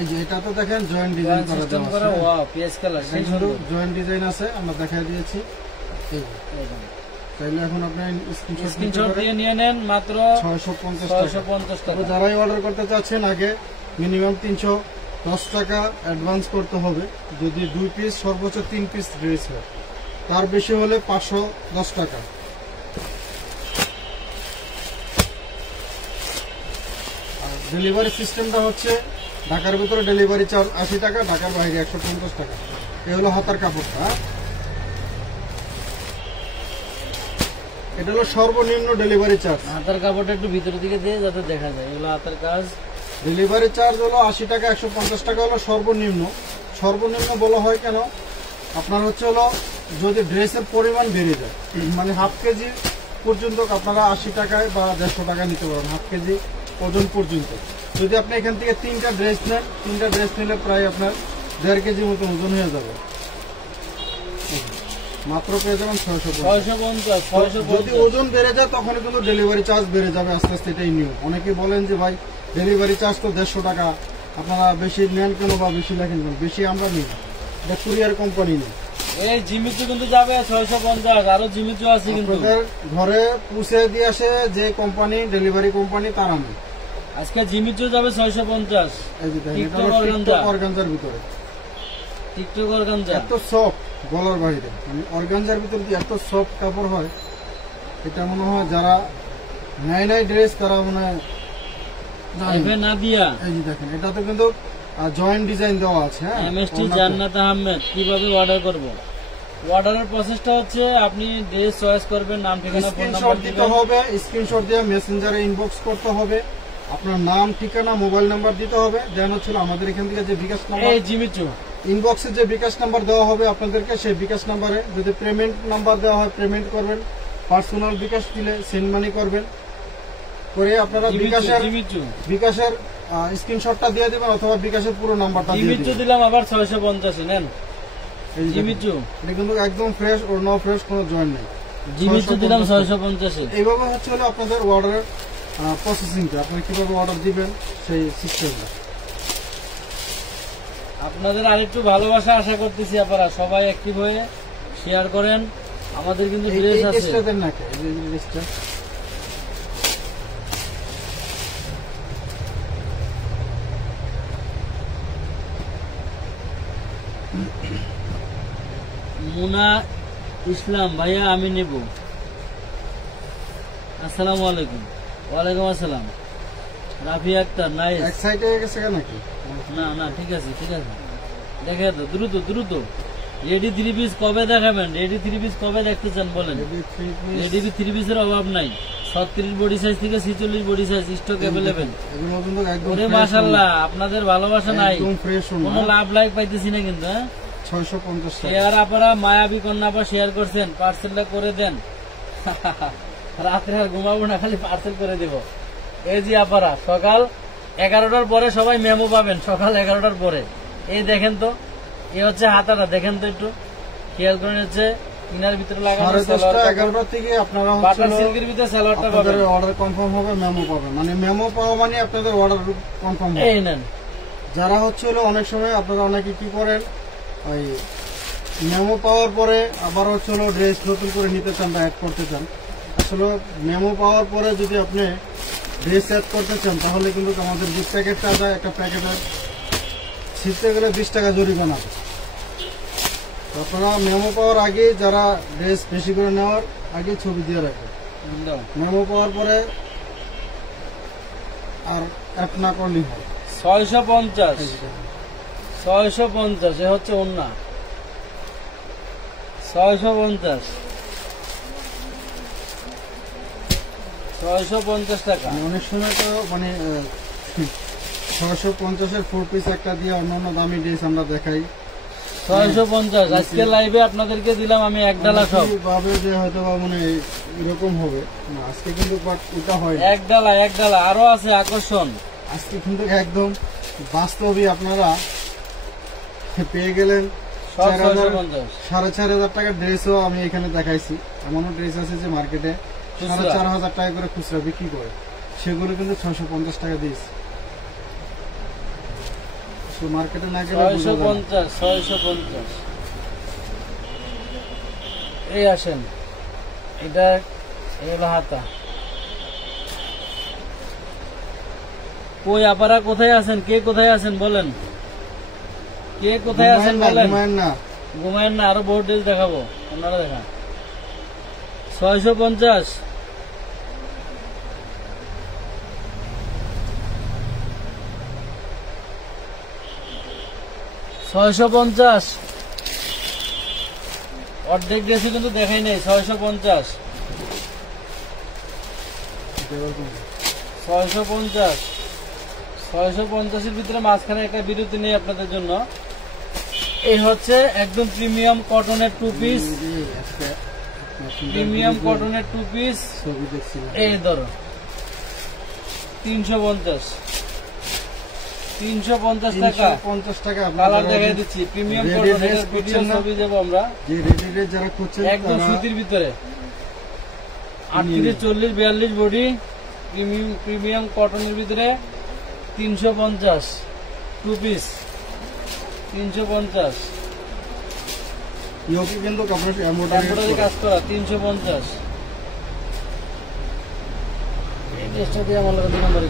এই যে এটা তো দেখেন জয়েন্ট ডিজাইন করা, ওয়াও পিএস কালার, সেই সুন্দর জয়েন্ট ডিজাইন আছে, আমরা দেখাই দিয়েছি। তাইলে এখন আপনি স্ক্রিনশট দিয়ে নিয়ে নেন, মাত্র 650 টাকা। যারাই অর্ডার করতে চাচ্ছেন আগে মিনিমাম 310 টাকা অ্যাডভান্স করতে হবে। যদি 2 পিস সর্বোচ্চ 3 পিস ড্রেস হয়, তার বেশি হলে 510 টাকা। আর ডেলিভারি সিস্টেমটা হচ্ছে ঢাকার ভিতরে ডেলিভারি চার্জ 80 টাকা, ঢাকার বাইরে 150 টাকা। এই হলো হাতার কাপড়টা, এটা হলো সর্বনিম্ন ডেলিভারি চার্জ। হাতার কাপড়টা একটু ভিতরের দিকে দিয়ে যাতে দেখা যায়, এগুলো হাতার কাজ। ডেলিভারি চার্জ হলো 80 টাকা, 150 টাকা হলো সর্বনিম্ন। সর্বনিম্ন বলা হয় কেন, আপনার হচ্ছে হলো যদি ড্রেসের পরিমাণ বেড়ে যায়, মানে হাফ কেজি পর্যন্ত আপনারা 80 টাকায় বা 150 টাকা নিতে পারেন, হাফ কেজি ওজন পর্যন্ত। যদি আপনি এখান থেকে 3টা ড্রেস নেন, 3টা ড্রেস নিলে প্রায় আপনার 1.5 কেজি মতো ওজন হয়ে যাবে। মাত্র পেয়ে যাবেন 650। যদি ওজন বেড়ে যায় তখন কিন্তু ডেলিভারি চার্জ বেড়ে যাবে আস্তে আস্তে, এটাই নিয়ম। অনেকে বলেন যে ভাই ডেলিভারি চার্জ তো 150 টাকা, আপনারা বেশি নেন কেন বা বেশি লেখেন কেন? বেশি আমরা নিই, এটা কুরিয়ার কোম্পানি নেই। এই জিমিচু কিন্তু যাবে 650, আরো জিমিচু আছে কিন্তু ঘরে পৌঁছে দিয়ে আসে যে কোম্পানি, ডেলিভারি কোম্পানি, তারা নেই। আজকে জিমিচু যাবে 650। এই যে টিকটক অর্গানজার ভিতরে, টিকটক অর্গানজা এত সফট গলার বাইরে, মানে অর্গানজার ভিতরে দিয়ে এত সফট কাপড় হয়, এটা মনে হয় যারা নাই ড্রেস তারা মনে হয় না দিয়া। এই যে দেখেন এটা তো কিন্তু জয়েন্ট ডিজাইন দেওয়া আছে। হ্যাঁ, এমএসটি জান্নাত আহমেদ কিভাবে অর্ডার করব? অর্ডারের প্রসেসটা হচ্ছে আপনি ড্রেস চয়েস করবেন, নাম ঠিকানা ফোন নাম্বার দিতে হবে, স্ক্রিনশট দিয়ে মেসেঞ্জারে ইনবক্স করতে হবে, আপনার নাম ঠিকানা মোবাইল নাম্বার দিতে হবে। দেন হচ্ছে আমাদের এখান থেকে যে বিকাশ নাম্বার, এই জিমিচু ইনবক্সে যে বিকাশ নাম্বার দেওয়া হবে আপনাদেরকে, সেই বিকাশ নাম্বারে যদি পেমেন্ট নাম্বার দেওয়া হয় পেমেন্ট করবেন, পার্সোনাল বিকাশ দিলে সেন্ড মানি করবেন, করে আপনারা বিকাশের স্ক্রিনশটটা দিয়ে দেবেন অথবা বিকাশের পুরো নাম্বারটা দিয়ে দিবেন। দিলাম আবার 650 নেন। জিমিচু এটা কিন্তু একদম ফ্রেশ, ওর নো ফ্রেশ, কোনো জয়েন্ট নেই। জিমিচু দিলাম 650। এইভাবে হচ্ছে হলো আপনাদের অর্ডারের প্রসেসিংটা, আপনি কিভাবে অর্ডার দিবেন সেই সিস্টেমটা। আপনাদের আরেকটু ভালোবাসা আশা করতেছি, আপনারা সবাই অ্যাক্টিভ হয়ে শেয়ার করেন, আমাদের কিন্তু ড্রেস আছে। ড্রেসটা দেন না কে, এই ড্রেসটা মুনা ইসলাম ভাইয়া আমি নেব। আসসালামু আলাইকুম। ওয়ালাইকুম আসসালাম। রাফি আক্তার নাইস। এক সাইডে হয়ে গেছে কেন নাকি? না না ঠিক আছে ঠিক আছে, দেখে তো দ্রুত দ্রুত। রেডি 3 পিস কবে দেখাবেন? রেডি 3 পিস কবে দেখতে চান বলেন? রেডি 3 পিসের অভাব নাই। 36 বডি সাইজ থেকে 46 বডি সাইজ স্টক अवेलेबल। এগুলো কিন্তু একদম ওরে মাশাআল্লাহ, আপনাদের ভালোবাসা নাই, একদম ফ্রেশ কোনো লাভ লাইক পাইতেছি না কিন্তু। হ্যাঁ 650 টাকা। শেয়ার আপনারা মায়াবী কন্যা আবার শেয়ার করছেন, পার্সেলটা করে দেন। রাত্রে আর ঘুমাবো না, খালি পার্সেল করে দেব। এই যে আপনারা সকাল 11টার পরে সবাই মেমো পাবেন, সকাল 11টার পরে। এই দেখেন তো, এই হচ্ছে হাতাটা, দেখেন তো একটু খেয়াল করেন। হচ্ছে ইনার ভিতরে লাগানো 10:30 11টা থেকে আপনারা বাটার সিল্কের ভিতরে সালোয়ারটা পাবেন। অর্ডার কনফার্ম হবে, মেমো পাবেন। মানে মেমো পাওয়া মানে আপনাদের অর্ডার কনফার্ম হবে। এই নেন। যারা হচ্ছে অনেক সময় আপনারা অনেকে কি করেন, ওই মেমো পাওয়ার পরে আবার হচ্ছে ড্রেস নতুন করে নিতে চান বা অ্যাড করতে চান। আসলে মেমো পাওয়ার পরে যদি আপনি ড্রেস অ্যাড করতে চান তাহলে কিন্তু আমাদের যে প্যাকেটটা যায়, একটা প্যাকেটের ছিঁড়তে গেলে 20 টাকা জরিমানা। আপনারা মেমো পাওয়ার আগে যারা ড্রেস বেশি করে নেওয়ার আগে ছবি দিয়ে রাখবেন। মেমো পাওয়ার পরে আর অ্যাড না করলেই হয়। 650 এ হচ্ছে ওন্না 650 টাকা। অনেক সময় তো মানে 650-এর 4 পিস একটা দিয়ে অন্যান্য দামি ড্রেস আমরা দেখাই। 650 আজকে লাইভে আপনাদেরকে দিলাম আমি এক ডালা সব। ভাবে যে হয়তো মানে এরকম হবে না, আজকে কিন্তু ওটা হয় এক ডালা আরো আছে আকর্ষণ। আজকে কিন্তু একদম বাস্তবই আপনারা পেয়ে গেলেন। 4,500 টাকার ড্রেসও আমি এখানে দেখাইছি। এমনও ড্রেস আছে যে মার্কেটে 4,500 টাকা করে খুচরা বিক্রি করে, সেগুলো কিন্তু 650 টাকা দিয়েছে। মার্কেটে না গেলে 650 এই আসেন, এটা এগুলো হাতা। কই আপনারা কোথায় আছেন? কে কোথায় আছেন বলেন? কে কোথায় আছেন বলেন? ঘুমায়েন না, আরো বহুত ড্রেস দেখাবো। আপনারা দেখা 650 650 অর্ধেক ড্রেসে কিন্তু দেখাই নাই। 650 650-এর ভিতরে মাঝখানে একটা বিরতি নেই আপনাদের জন্য। এই হচ্ছে একদম প্রিমিয়াম কটনের 2 পিস, প্রিমিয়াম কটনের 2 পিস। এই ধরো 350 টাকা। 50 টাকা কালার দেখাই দিচ্ছি, প্রিমিয়াম কটনের ভিডিও ছবি দেবো আমরা। যে রেডি যারা খুঁজছেন একদম সুতির ভিতরে 38 40 42 বডি, প্রিমিয়াম কটনের ভিতরে 350 2 পিস 350। ইয়োকি কিন্তু এমব্রয়ডারি কাজ করা 350। এই ড্রেসটা দিয়ে আমার লাগে 2 নম্বরে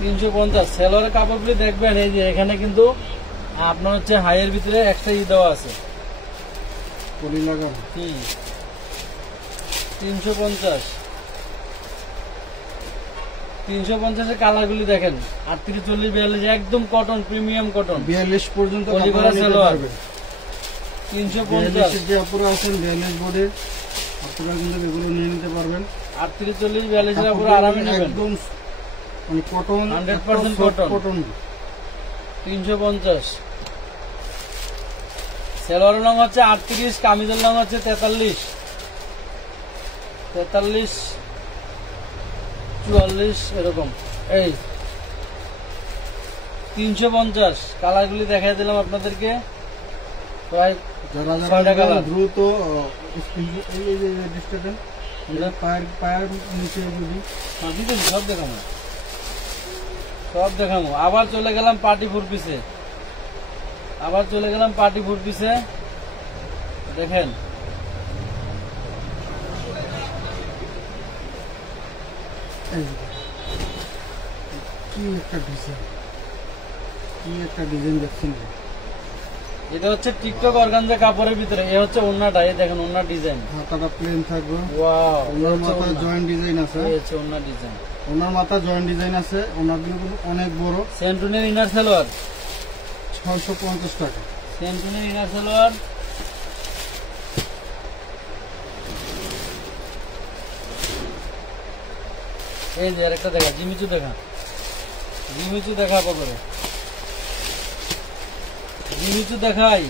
350 সেলরের কাপড়গুলি দেখবেন। এই যে এখানে কিন্তু আপনার হচ্ছে হাইয়ের ভিতরে একটা দেওয়া আছে, পলি লাগানো। 350 350-এর কালার গুলি দেখেন। 38 40 42 একদম কটন, প্রিমিয়াম কটন 42 পর্যন্ত আপনারা নিতে পারবেন। 350 যে আপুরা আছেন 42 বডির আপনারা কিন্তু এগুলো নিয়ে নিতে পারবেন। 38 40 42 এর উপরে আরামে নেবেন, একদম মানে কটন 100% কটন। 350 সেলোয়ারের রং হচ্ছে 38, কামিজের রং হচ্ছে 43 44 এরকম। এই 350 কালার গুলি দেখাই দিলাম আপনাদেরকে। যারা দ্রুত পায়ের নিচে যদি সব দেখাবো। আবার চলে গেলাম পার্টি 4 পিসে, দেখেন কি একটা ডিজাইন দেখছেন, এটা হচ্ছে টিকটক অর্গানজা কাপড়ের ভিতরে। এ হচ্ছে ওন্নাটা, এই দেখেন ওন্নার ডিজাইন, হাতাটা প্লেন থাকবে। ওয়াও, ওনার মাথায় জয়েন্ট ডিজাইন আছে, এই হচ্ছে ওন্নার ডিজাইন, ওনার মাথা জয়েন্ট ডিজাইন আছে। ওনারগুলো কিন্তু অনেক বড়। সেন্টুনের ইনার সালোয়ার 650 টাকা। সেন্টুনের ইনার সালোয়ার। এই যে আরেকটা দেখা, জিমিচু দেখা, জিমিচু দেখা করে, জিমিচু দেখাই।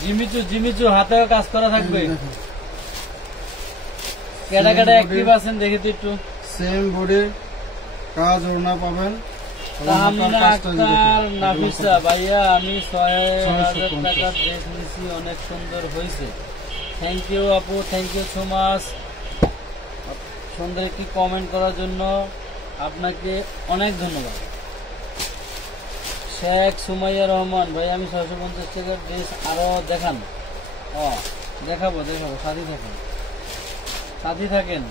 জিমিচু জিমিচু হাতে কাজ করা থাকবে। কেডা কেডা অ্যাক্টিভ আছেন দেখি তো একটু। সেম বডির কাজ ওড়না পাবেন। তাহমিনা আক্তার নাফিসা, ভাইয়া আমি 6000 টাকা ড্রেস নিয়েছি, অনেক সুন্দর হয়েছে। থ্যাংক ইউ আপু, থ্যাংক ইউ সো মাচ। সুন্দর একটি কমেন্ট করার জন্য আপনাকে অনেক ধন্যবাদ। শেখ সুমাইয়া রহমান, ভাই আমি 650 টাকার ড্রেস আরো দেখান। দেখাবো দেখাবো, সাথী থাকেন, সাথী থাকেন,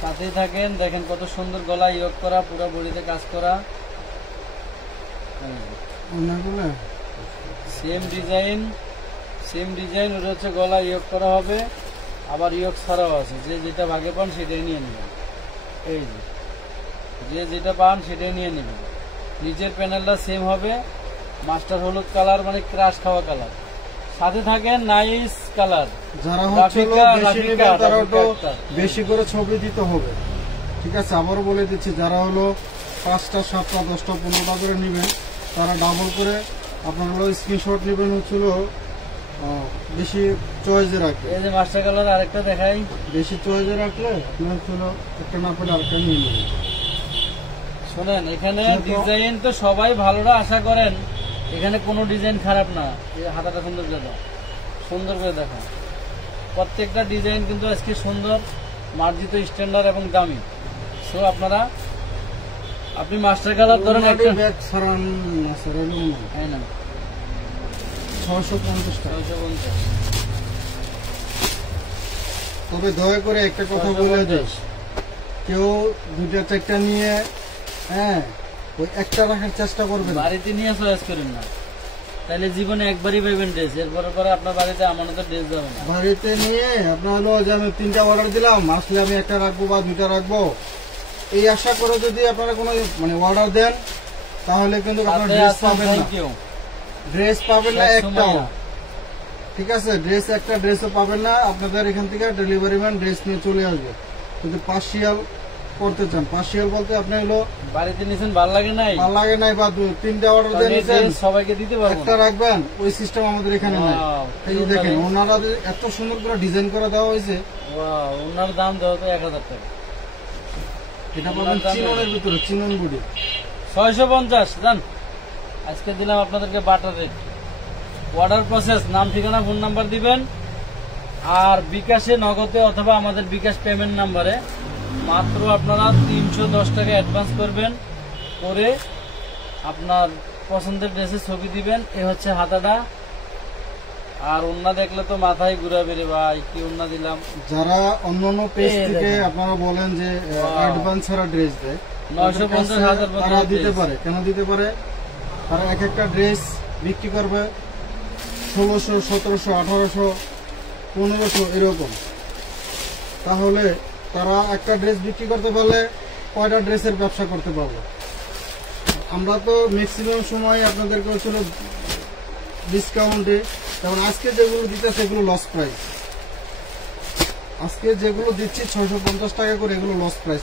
সাথেই থাকেন। দেখেন কত সুন্দর গলা ইয়োগ করা, পুরো বডিতে কাজ করা, সেম ডিজাইন, সেম ডিজাইন। ওটা হচ্ছে গলা ইয়োগ করা হবে, আবার ইয়োগ ছাড়াও আছে। যে যেটা ভাগে পান সেটাই নিয়ে নেবেন। এই যে যেটা পান সেটাই নিয়ে নেবেন। নিচের প্যানেলটা সেম হবে, মাস্টার হলুদ কালার, মানে ক্রাশ খাওয়া কালার। সাথে থাকেন নাইস কালার। যারা হচ্ছে তারা একটু বেশি করে ছবি দিতে হবে, ঠিক আছে? আবারও বলে দিচ্ছি, যারা হলো 5টা 7টা 10টা 15টা করে নেবেন, তারা ডাবল করে আপনার হলো স্ক্রিনশট নেবেন, হচ্ছিল বেশি চয়েসে রাখবে। এই যে মাস্টার কালার আরেকটা দেখাই, বেশি চয়েসে রাখলে আপনার হচ্ছিল একটা না পেলে আরেকটা নিয়ে নেবেন। শোনেন, এখানে ডিজাইন তো সবাই ভালোটা আশা করেন, এখানে কোনো ডিজাইন খারাপ না। এই হাতাটা সুন্দর করে দাও, সুন্দর করে দেখো। প্রত্যেকটা ডিজাইন কিন্তু আজকে সুন্দর, মার্জিত, স্ট্যান্ডার্ড এবং দামি। সো আপনারা, আপনি মাস্টার কালার ধরেন একটা ব্যাগ সারান না স্যার, হ্যাঁ না 650 টাকা। 650। তবে দয়া করে একটা কথা বলে দিই, কেউ 2টা 4টা নিয়ে ওই একটা রাখার চেষ্টা করবেন, বাড়িতে নিয়ে চয়েস করেন না, তাহলে জীবনে একবারই পাইবেন ড্রেস। এরপরে পরে আপনার বাড়িতে আমাদের ড্রেস যাবে না। বাড়িতে নিয়ে আপনার হলো যে আমি 3টা অর্ডার দিলাম, আসলে আমি একটা রাখবো বা 2টা রাখবো, এই আশা করে যদি আপনারা কোনো মানে অর্ডার দেন, তাহলে কিন্তু আপনারা ড্রেস পাবেন না, ড্রেস পাবেন না একটাও, ঠিক আছে? ড্রেস একটা ড্রেসও পাবেন না। আপনাদের এখান থেকে ডেলিভারি ম্যান ড্রেস নিয়ে চলে আসবে। যদি পার্সিয়াল করতে চান, পার্সিয়াল বলতে আপনি হলো বাড়িতে নিছেন, ভালো লাগে নাই, ভালো লাগে নাই, বা 3টা অর্ডার দিয়ে নিছেন, সবাইকে দিতে পারবেন, একটা রাখবেন, ওই সিস্টেম আমাদের এখানে নাই। এই যে দেখেন, ওনারা এত সুন্দর করে ডিজাইন করে দেওয়া হয়েছে। ওনার দাম দেওয়া তো 1000 টাকা। এটা পাবেন চিননের ভিতরে, চিনন বডি 650। জান আজকে দিলাম আপনাদেরকে বাটার রেট। অর্ডার প্রসেস, নাম ঠিকানা ফোন নাম্বার দিবেন, আর বিকাশে, নগদে অথবা আমাদের বিকাশ পেমেন্ট নাম্বারে মাত্র আপনারা 310 টাকা অ্যাডভান্স করবেন, করে আপনার পছন্দের ড্রেসের ছবি দিবেন। এ হচ্ছে হাতাটা। আর ওন্না দেখলে তো মাথায় ঘুরাবে রে ভাই, কি ওন্না দিলাম। যারা অন্যান্য পেজ থেকে আপনারা বলেন যে অ্যাডভান্স ছাড়া ড্রেস দেয়, 950,000 তারা দিতে পারে। কেন দিতে পারে? তারা এক একটা ড্রেস বিক্রি করবে 1600, 1700, 1800, 1500 এরকম। তাহলে তারা একটা ড্রেস বিক্রি করতে পারলে কয়টা ড্রেসের ব্যবসা করতে পারবে? আমরা তো ম্যাক্সিমাম সময় আপনাদেরকে হচ্ছিল ডিসকাউন্টে, যেমন আজকে যেগুলো দিতেছে এগুলো লস প্রাইস। আজকে যেগুলো দিচ্ছি 650 টাকা করে, এগুলো লস প্রাইস।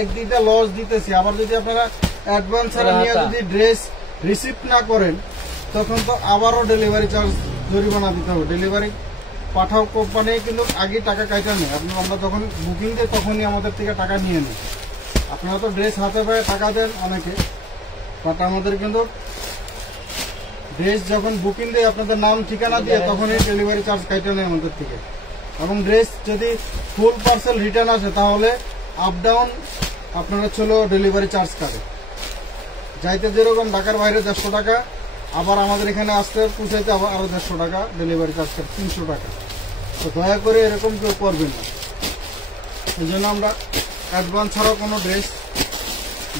এক দুইটা লস দিতেছি। আবার যদি আপনারা অ্যাডভান্স ছাড়া নিয়ে যদি ড্রেস রিসিভ না করেন, তখন তো আবারও ডেলিভারি চার্জ জরিমানা দিতে হবে। ডেলিভারি পাঠাও কোম্পানি কিন্তু আগে টাকা কাটা নেই। আমরা যখন বুকিং দিই তখনই আমাদের থেকে টাকা নিয়ে নেই। আপনারা তো ড্রেস হাতে পায়ে টাকা দেন অনেকে, বাট আমাদের কিন্তু ড্রেস যখন বুকিং দেয় আপনাদের নাম ঠিকানা দিয়ে তখনই ডেলিভারি চার্জ কাটা নেই আমাদের থেকে। এবং ড্রেস যদি ফুল পার্সেল রিটার্ন আসে তাহলে আপ ডাউন আপনারা চলো ডেলিভারি চার্জ কাটে। যাইতে যেরকম ঢাকার বাইরে 150 টাকা, আবার আমাদের এখানে আসতে পৌঁছাইতে আবার আরো 150 টাকা ডেলিভারি চার্জ কাটে, 300 টাকা। তো দয়া করে এরকম কেউ করবেন না। এই জন্য আমরা অ্যাডভান্স ছাড়াও কোনো ড্রেস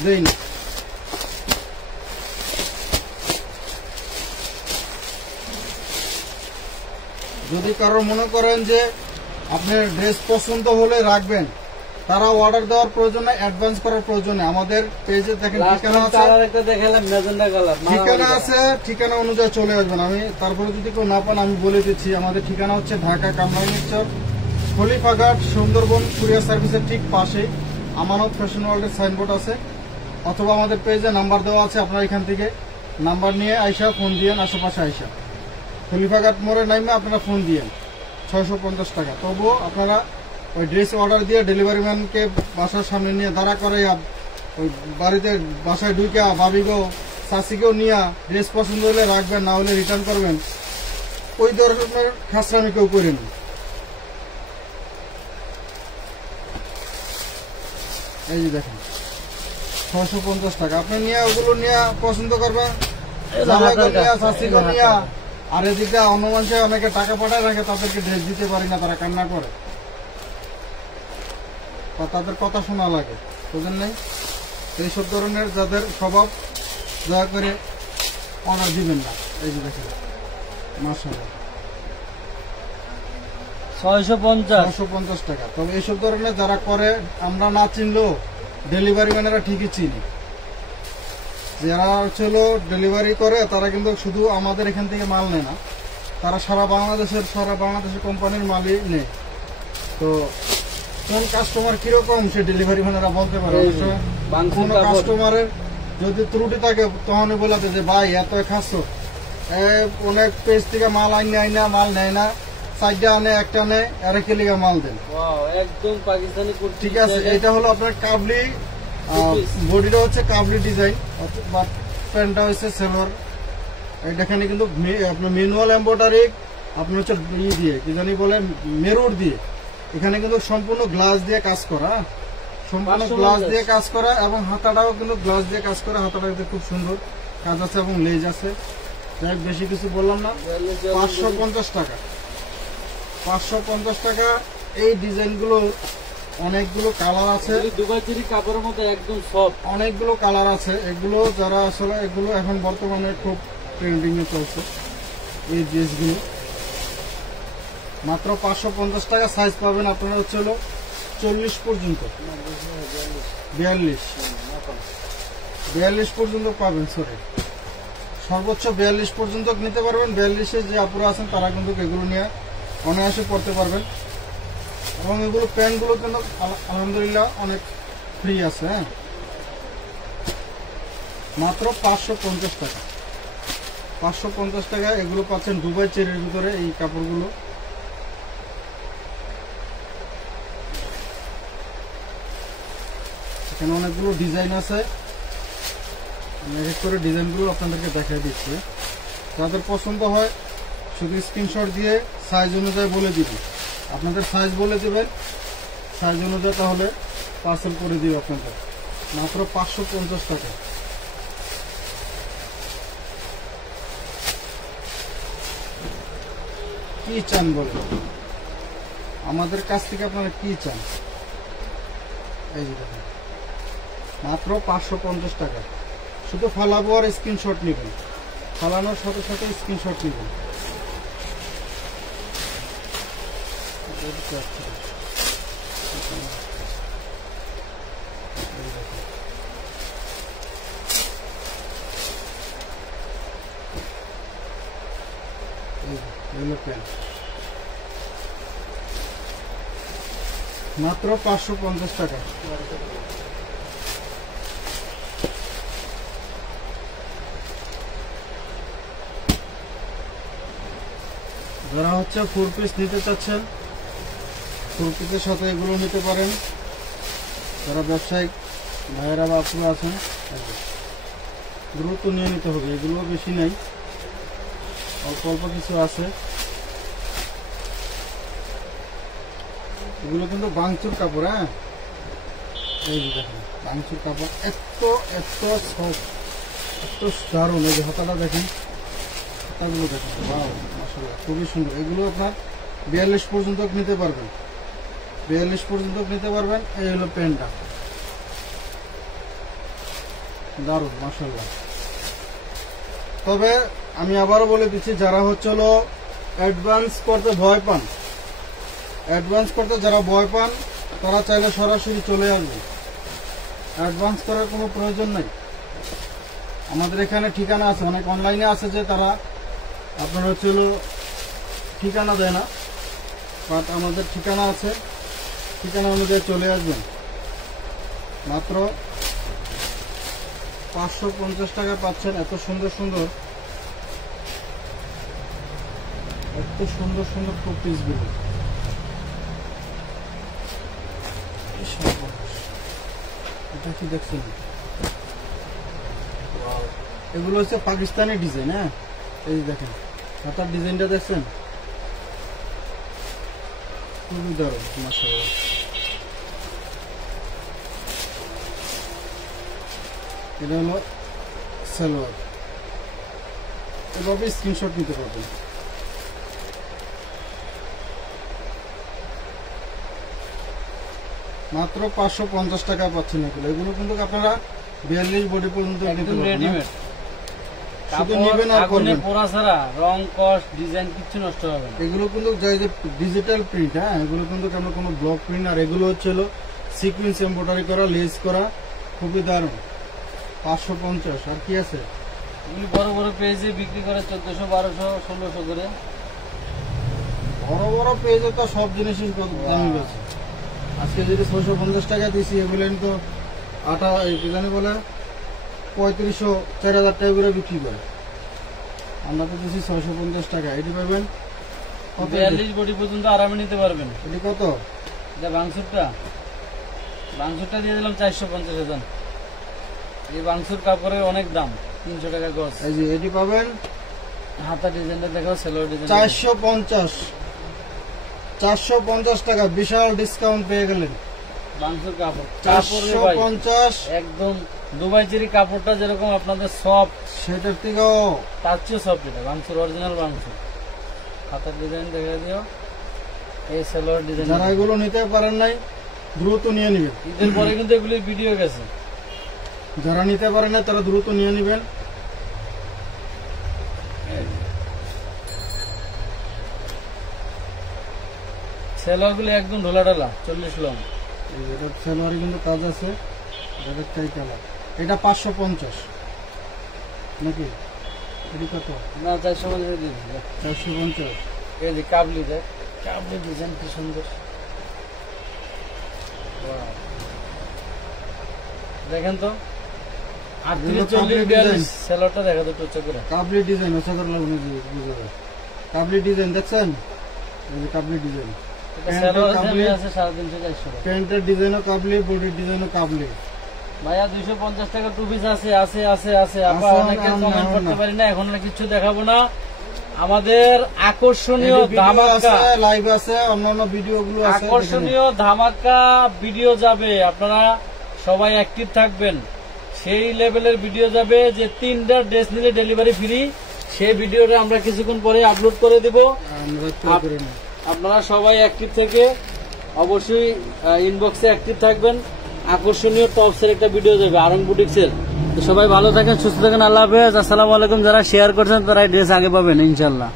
দেই না। যদি কারো মনে করেন যে আপনার ড্রেস পছন্দ হলে রাখবেন, তারা অর্ডার দেওয়ার প্রয়োজন নেই, অ্যাডভান্স করার প্রয়োজন নেই। আমাদের পেজে দেখেন ঠিকানা আছে, ঠিকানা অনুযায়ী চলে আসবেন। আমি তারপরে যদি কেউ না পান আমি বলে দিচ্ছি, আমাদের ঠিকানা হচ্ছে ঢাকা কামরাঙ্গীর চক, খলিফাঘাট, সুন্দরবন কুরিয়ার সার্ভিসের ঠিক পাশেই আমানত ফ্যাশন ওয়ার্ল্ডের সাইনবোর্ড আছে, অথবা আমাদের পেজে নাম্বার দেওয়া আছে। আপনারা এখান থেকে নাম্বার নিয়ে আইসা ফোন দিয়েন, আশেপাশে আইসা খলিফাঘাট মোড়ে নামে আপনারা ফোন দিয়েন। 650 টাকা। তবুও আপনারা ওই ড্রেস অর্ডার দিয়ে ডেলিভারি ম্যানকে বাসার সামনে নিয়ে দাঁড়া করে ওই বাড়িতে বাসায় ঢুকে ভাবিকেও চাষিকেও নিয়ে ড্রেস পছন্দ হলে রাখবেন, না হলে রিটার্ন করবেন। ওই ধরনের খাসরামি কেউ করেন। এই যে দেখেন 650 টাকা। আপনি নিয়ে ওগুলো নিয়ে পছন্দ করবেন, চাষিকেও নিয়ে। আর এদিকে অন্য মানুষে অনেকে টাকা পাঠায় রাখে, তাদেরকে ড্রেস দিতে পারি না, তারা কান্না করে বা তাদের কথা শোনা লাগে, বুঝেন নাই? এইসব ধরনের যাদের স্বভাব দয়া করে অর্ডার দিবেন না। এই যে দেখেন মাশাআল্লাহ 650 টাকা। তবে এইসব ধরনের যারা করে আমরা না চিনলেও ডেলিভারি ম্যানেরা ঠিকই চিনি। যারা হলো ডেলিভারি করে তারা কিন্তু শুধু আমাদের এখান থেকে মাল নেয় না, তারা সারা বাংলাদেশের কোম্পানির মালই নেয়। তো কোন কাস্টমার কিরকম সে ডেলিভারি ম্যানেরা বলতে পারে। কোন কাস্টমারের যদি ত্রুটি থাকে তখন বলাতে যে ভাই এত খাচ্ছ, অনেক পেজ থেকে মাল আইনা মাল নেয় না, 4টা আনে 1টা নেয়, এরা কে লিগা মাল দেন। একদম পাকিস্তানি। ঠিক আছে, এটা হলো আপনার কাবলি, বডিটা হচ্ছে কাবলি ডিজাইন, প্যান্টটা হচ্ছে সেলোয়ার। এখানে কিন্তু আপনার ম্যানুয়াল এমব্রয়ডারি আপনার হচ্ছে দিয়ে কি জানি বলে মেরুর দিয়ে, এখানে কিন্তু সম্পূর্ণ গ্লাস দিয়ে কাজ করা, সম্পূর্ণ গ্লাস দিয়ে কাজ করা, এবং হাতাটাও কিন্তু গ্লাস দিয়ে কাজ করা। হাতাটা খুব সুন্দর কাজ আছে এবং লেজ আছে। যাই বেশি কিছু বললাম না। 550 টাকা। 550 টাকা। এই ডিজাইনগুলো অনেকগুলো কালার আছে, দুবাই চেরি কাপড়ের মতো একদম সফট, অনেকগুলো কালার আছে। এগুলো যারা আসলে এগুলো এখন বর্তমানে খুব ট্রেন্ডিং এ চলছে এই ড্রেসগুলো। মাত্র 550 টাকা। সাইজ পাবেন আপনারা হচ্ছে 40 পর্যন্ত, 42 পর্যন্ত পাবেন। সরি, সর্বোচ্চ 42 পর্যন্ত নিতে পারবেন। 42-এ যে আপুরা আছেন তারা কিন্তু এগুলো নিয়ে অনায়াসে পড়তে পারবেন। এবং এগুলো প্যান্টগুলো কিন্তু আলহামদুলিল্লাহ অনেক ফ্রি আছে। হ্যাঁ, মাত্র 550 টাকা। 550 টাকা। এগুলো পাচ্ছেন দুবাই চেরির ভিতরে এই কাপড়গুলো। এখানে অনেকগুলো ডিজাইন আছে, এক এক করে ডিজাইনগুলো আপনাদেরকে দেখাই দিচ্ছি। যাদের পছন্দ হয় শুধু স্ক্রিনশট দিয়ে সাইজ অনুযায়ী বলে দিবি, আপনাদের সাইজ বলে দেবেন, সাইজ অনুযায়ী তাহলে পার্সেল করে দিবে আপনাদের। মাত্র 550 টাকা। কি চান বলেন, আমাদের কাছ থেকে আপনারা কি চান? এই যে দেখেন মাত্র 550 টাকা। শুধু ফালাবো আর স্ক্রিনশট নেবেন, ফালানোর সাথে সাথে স্ক্রিনশট নেবেন। মাত্র 550 টাকা। যারা হচ্ছে 4 পিস নিতে চাচ্ছেন 4 পিসের সাথে এগুলো নিতে পারেন। যারা ব্যবসায়িক ভাইয়েরা বা আপুরা আছেন দ্রুত নিয়ে নিতে হবে। এগুলো বেশি নাই, অল্প অল্প কিছু আছে। এগুলো কিন্তু বাংচুর কাপড়। হ্যাঁ, এই যে দেখেন বাংচুর কাপড়, এত সফট, এত দারুণ। এই যে হাতাটা দেখেন, হাতাগুলো দেখেন, ওয়াও মাশাআল্লাহ খুবই সুন্দর। এগুলো আপনার 42 পর্যন্ত নিতে পারবেন, 42 পর্যন্ত নিতে পারবেন। এই হলো প্যান্টটা, দারুণ মাশাআল্লাহ। তবে আমি আবারও বলে দিচ্ছি, যারা হচ্ছে হলো অ্যাডভান্স করতে ভয় পান, অ্যাডভান্স করতে যারা ভয় পান তারা চাইলে সরাসরি চলে আসবে। অ্যাডভান্স করার কোনো প্রয়োজন নেই। আমাদের এখানে ঠিকানা আছে, অনেক অনলাইনে আছে যে তারা আপনার হচ্ছে হলো ঠিকানা দেয় না, বাট আমাদের ঠিকানা আছে, ঠিকানা অনুযায়ী চলে আসবেন। মাত্র 550 টাকা পাচ্ছেন এত সুন্দর সুন্দর টু পিসগুলো। এটা কি দেখছেন? এগুলো হচ্ছে পাকিস্তানি ডিজাইন। হ্যাঁ, এই দেখেন হাতার ডিজাইনটা দেখছেন, খুবই দারুণ মাশাআল্লাহ। এটা হলো সালোয়ার, এভাবে স্ক্রিনশট নিতে পারবেন। মাত্র 550 টাকা পাচ্ছেন এগুলো। এগুলো কিন্তু আপনারা 42 বডি পর্যন্ত নিতে পারবেন। শুধু নেবেন আর করবেন, পোড়া ছাড়া রং কস্ট ডিজাইন কিছু নষ্ট হবে না। এগুলো কিন্তু ডিজিটাল প্রিন্ট। হ্যাঁ, এগুলো কিন্তু আমরা কোনো ব্লক প্রিন্ট। আর এগুলো হচ্ছে সিকোয়েন্স এমব্রয়ডারি করা, লেস করা, খুবই দারুণ। 550। আর কি আছে? এগুলি বড় বড় পেজে বিক্রি করে 1400, 1200, 1600 করে। বড় বড় পেজে তো সব জিনিসই দামি আছে। আজকে যদি 650 টাকা দিছি, এগুলো তো আটা কি জানি বলে 3500, 4000 টাকা করে বিক্রি করে। আমরা তো দিচ্ছি 650 টাকা। এটি পাবেন 42 বডি পর্যন্ত আরামে নিতে পারবেন। এটি কত? এটা বাংসুরটা দিয়ে দিলাম 450,000। এই বাংসুর কাপড়ের অনেক দাম, 300 টাকা গজ। এই যে এটি পাবেন, হাতা ডিজাইনটা দেখো, সেলোয়ার ডিজাইন 450 টাকা। বিশাল ডিসকাউন্ট পেয়ে গেলেন। বাংসুর কাপড় 450, একদম দুবাই চেরি কাপড়টা যেরকম আপনাদের সফট, সেটার থেকেও তার চেয়ে সফট। এটা বাংসুর, অরিজিনাল বাংসুর। হাতার ডিজাইন দেখে দিও, এই সেলোয়ার ডিজাইন। যারা এগুলো নিতে পারেন নাই দ্রুত নিয়ে নেবেন। ঈদের পরে কিন্তু এগুলি ভিডিও গেছে। যারা নিতে পারেন না তারা দ্রুত নিয়ে নেবেন। সেলোয়ার গুলি একদম ঢোলা ঢোলা, 40 লং। এটা সেলোয়ারে কিন্তু কাজ আছে। এটা 550 নাকি? এটি কত? না, 450 দিন। 450। এই যে কাবলি দেখ, কাবলি ডিজাইন কি সুন্দর। দেখেন তো, 38-40 সেলোয়ারটা দেখা তো টুচা করে। কাবলি ডিজাইন আছে করে লাগবে না, বুঝা যায়। কাবলি ডিজাইন দেখছেন? এই যে কাবলি ডিজাইন, সেলোয়ার দাম আছে 350-400 টাকা। প্যান্টের ডিজাইনও কাবলি, বডির ডিজাইনও কাবলি। ভাইয়া 250 টাকা টু পিস আছে। আপা অনেকে কমেন্ট করতে পারি না, এখন আর কিছু দেখাবো না। আমাদের আকর্ষণীয় ধামাকা লাইভ আছে, অন্যান্য ভিডিওগুলো আছে, আকর্ষণীয় ধামাকা ভিডিও যাবে। আপনারা সবাই অ্যাক্টিভ থাকবেন। সেই লেভেলের ভিডিও যাবে যে 3টা ড্রেস নিলে ডেলিভারি ফ্রি। সেই ভিডিওটা আমরা কিছুক্ষণ পরে আপলোড করে দেব। আপনারা সবাই অ্যাক্টিভ থেকে অবশ্যই ইনবক্সে অ্যাক্টিভ থাকবেন। আকর্ষণীয় টপসের একটা ভিডিও যাবে আরং বুটিক্সের। তো সবাই ভালো থাকেন, সুস্থ থাকেন। আল্লাহ হাফেজ, আসসালামু আলাইকুম। যারা শেয়ার করছেন তারা ড্রেস আগে পাবেন ইনশাল্লাহ।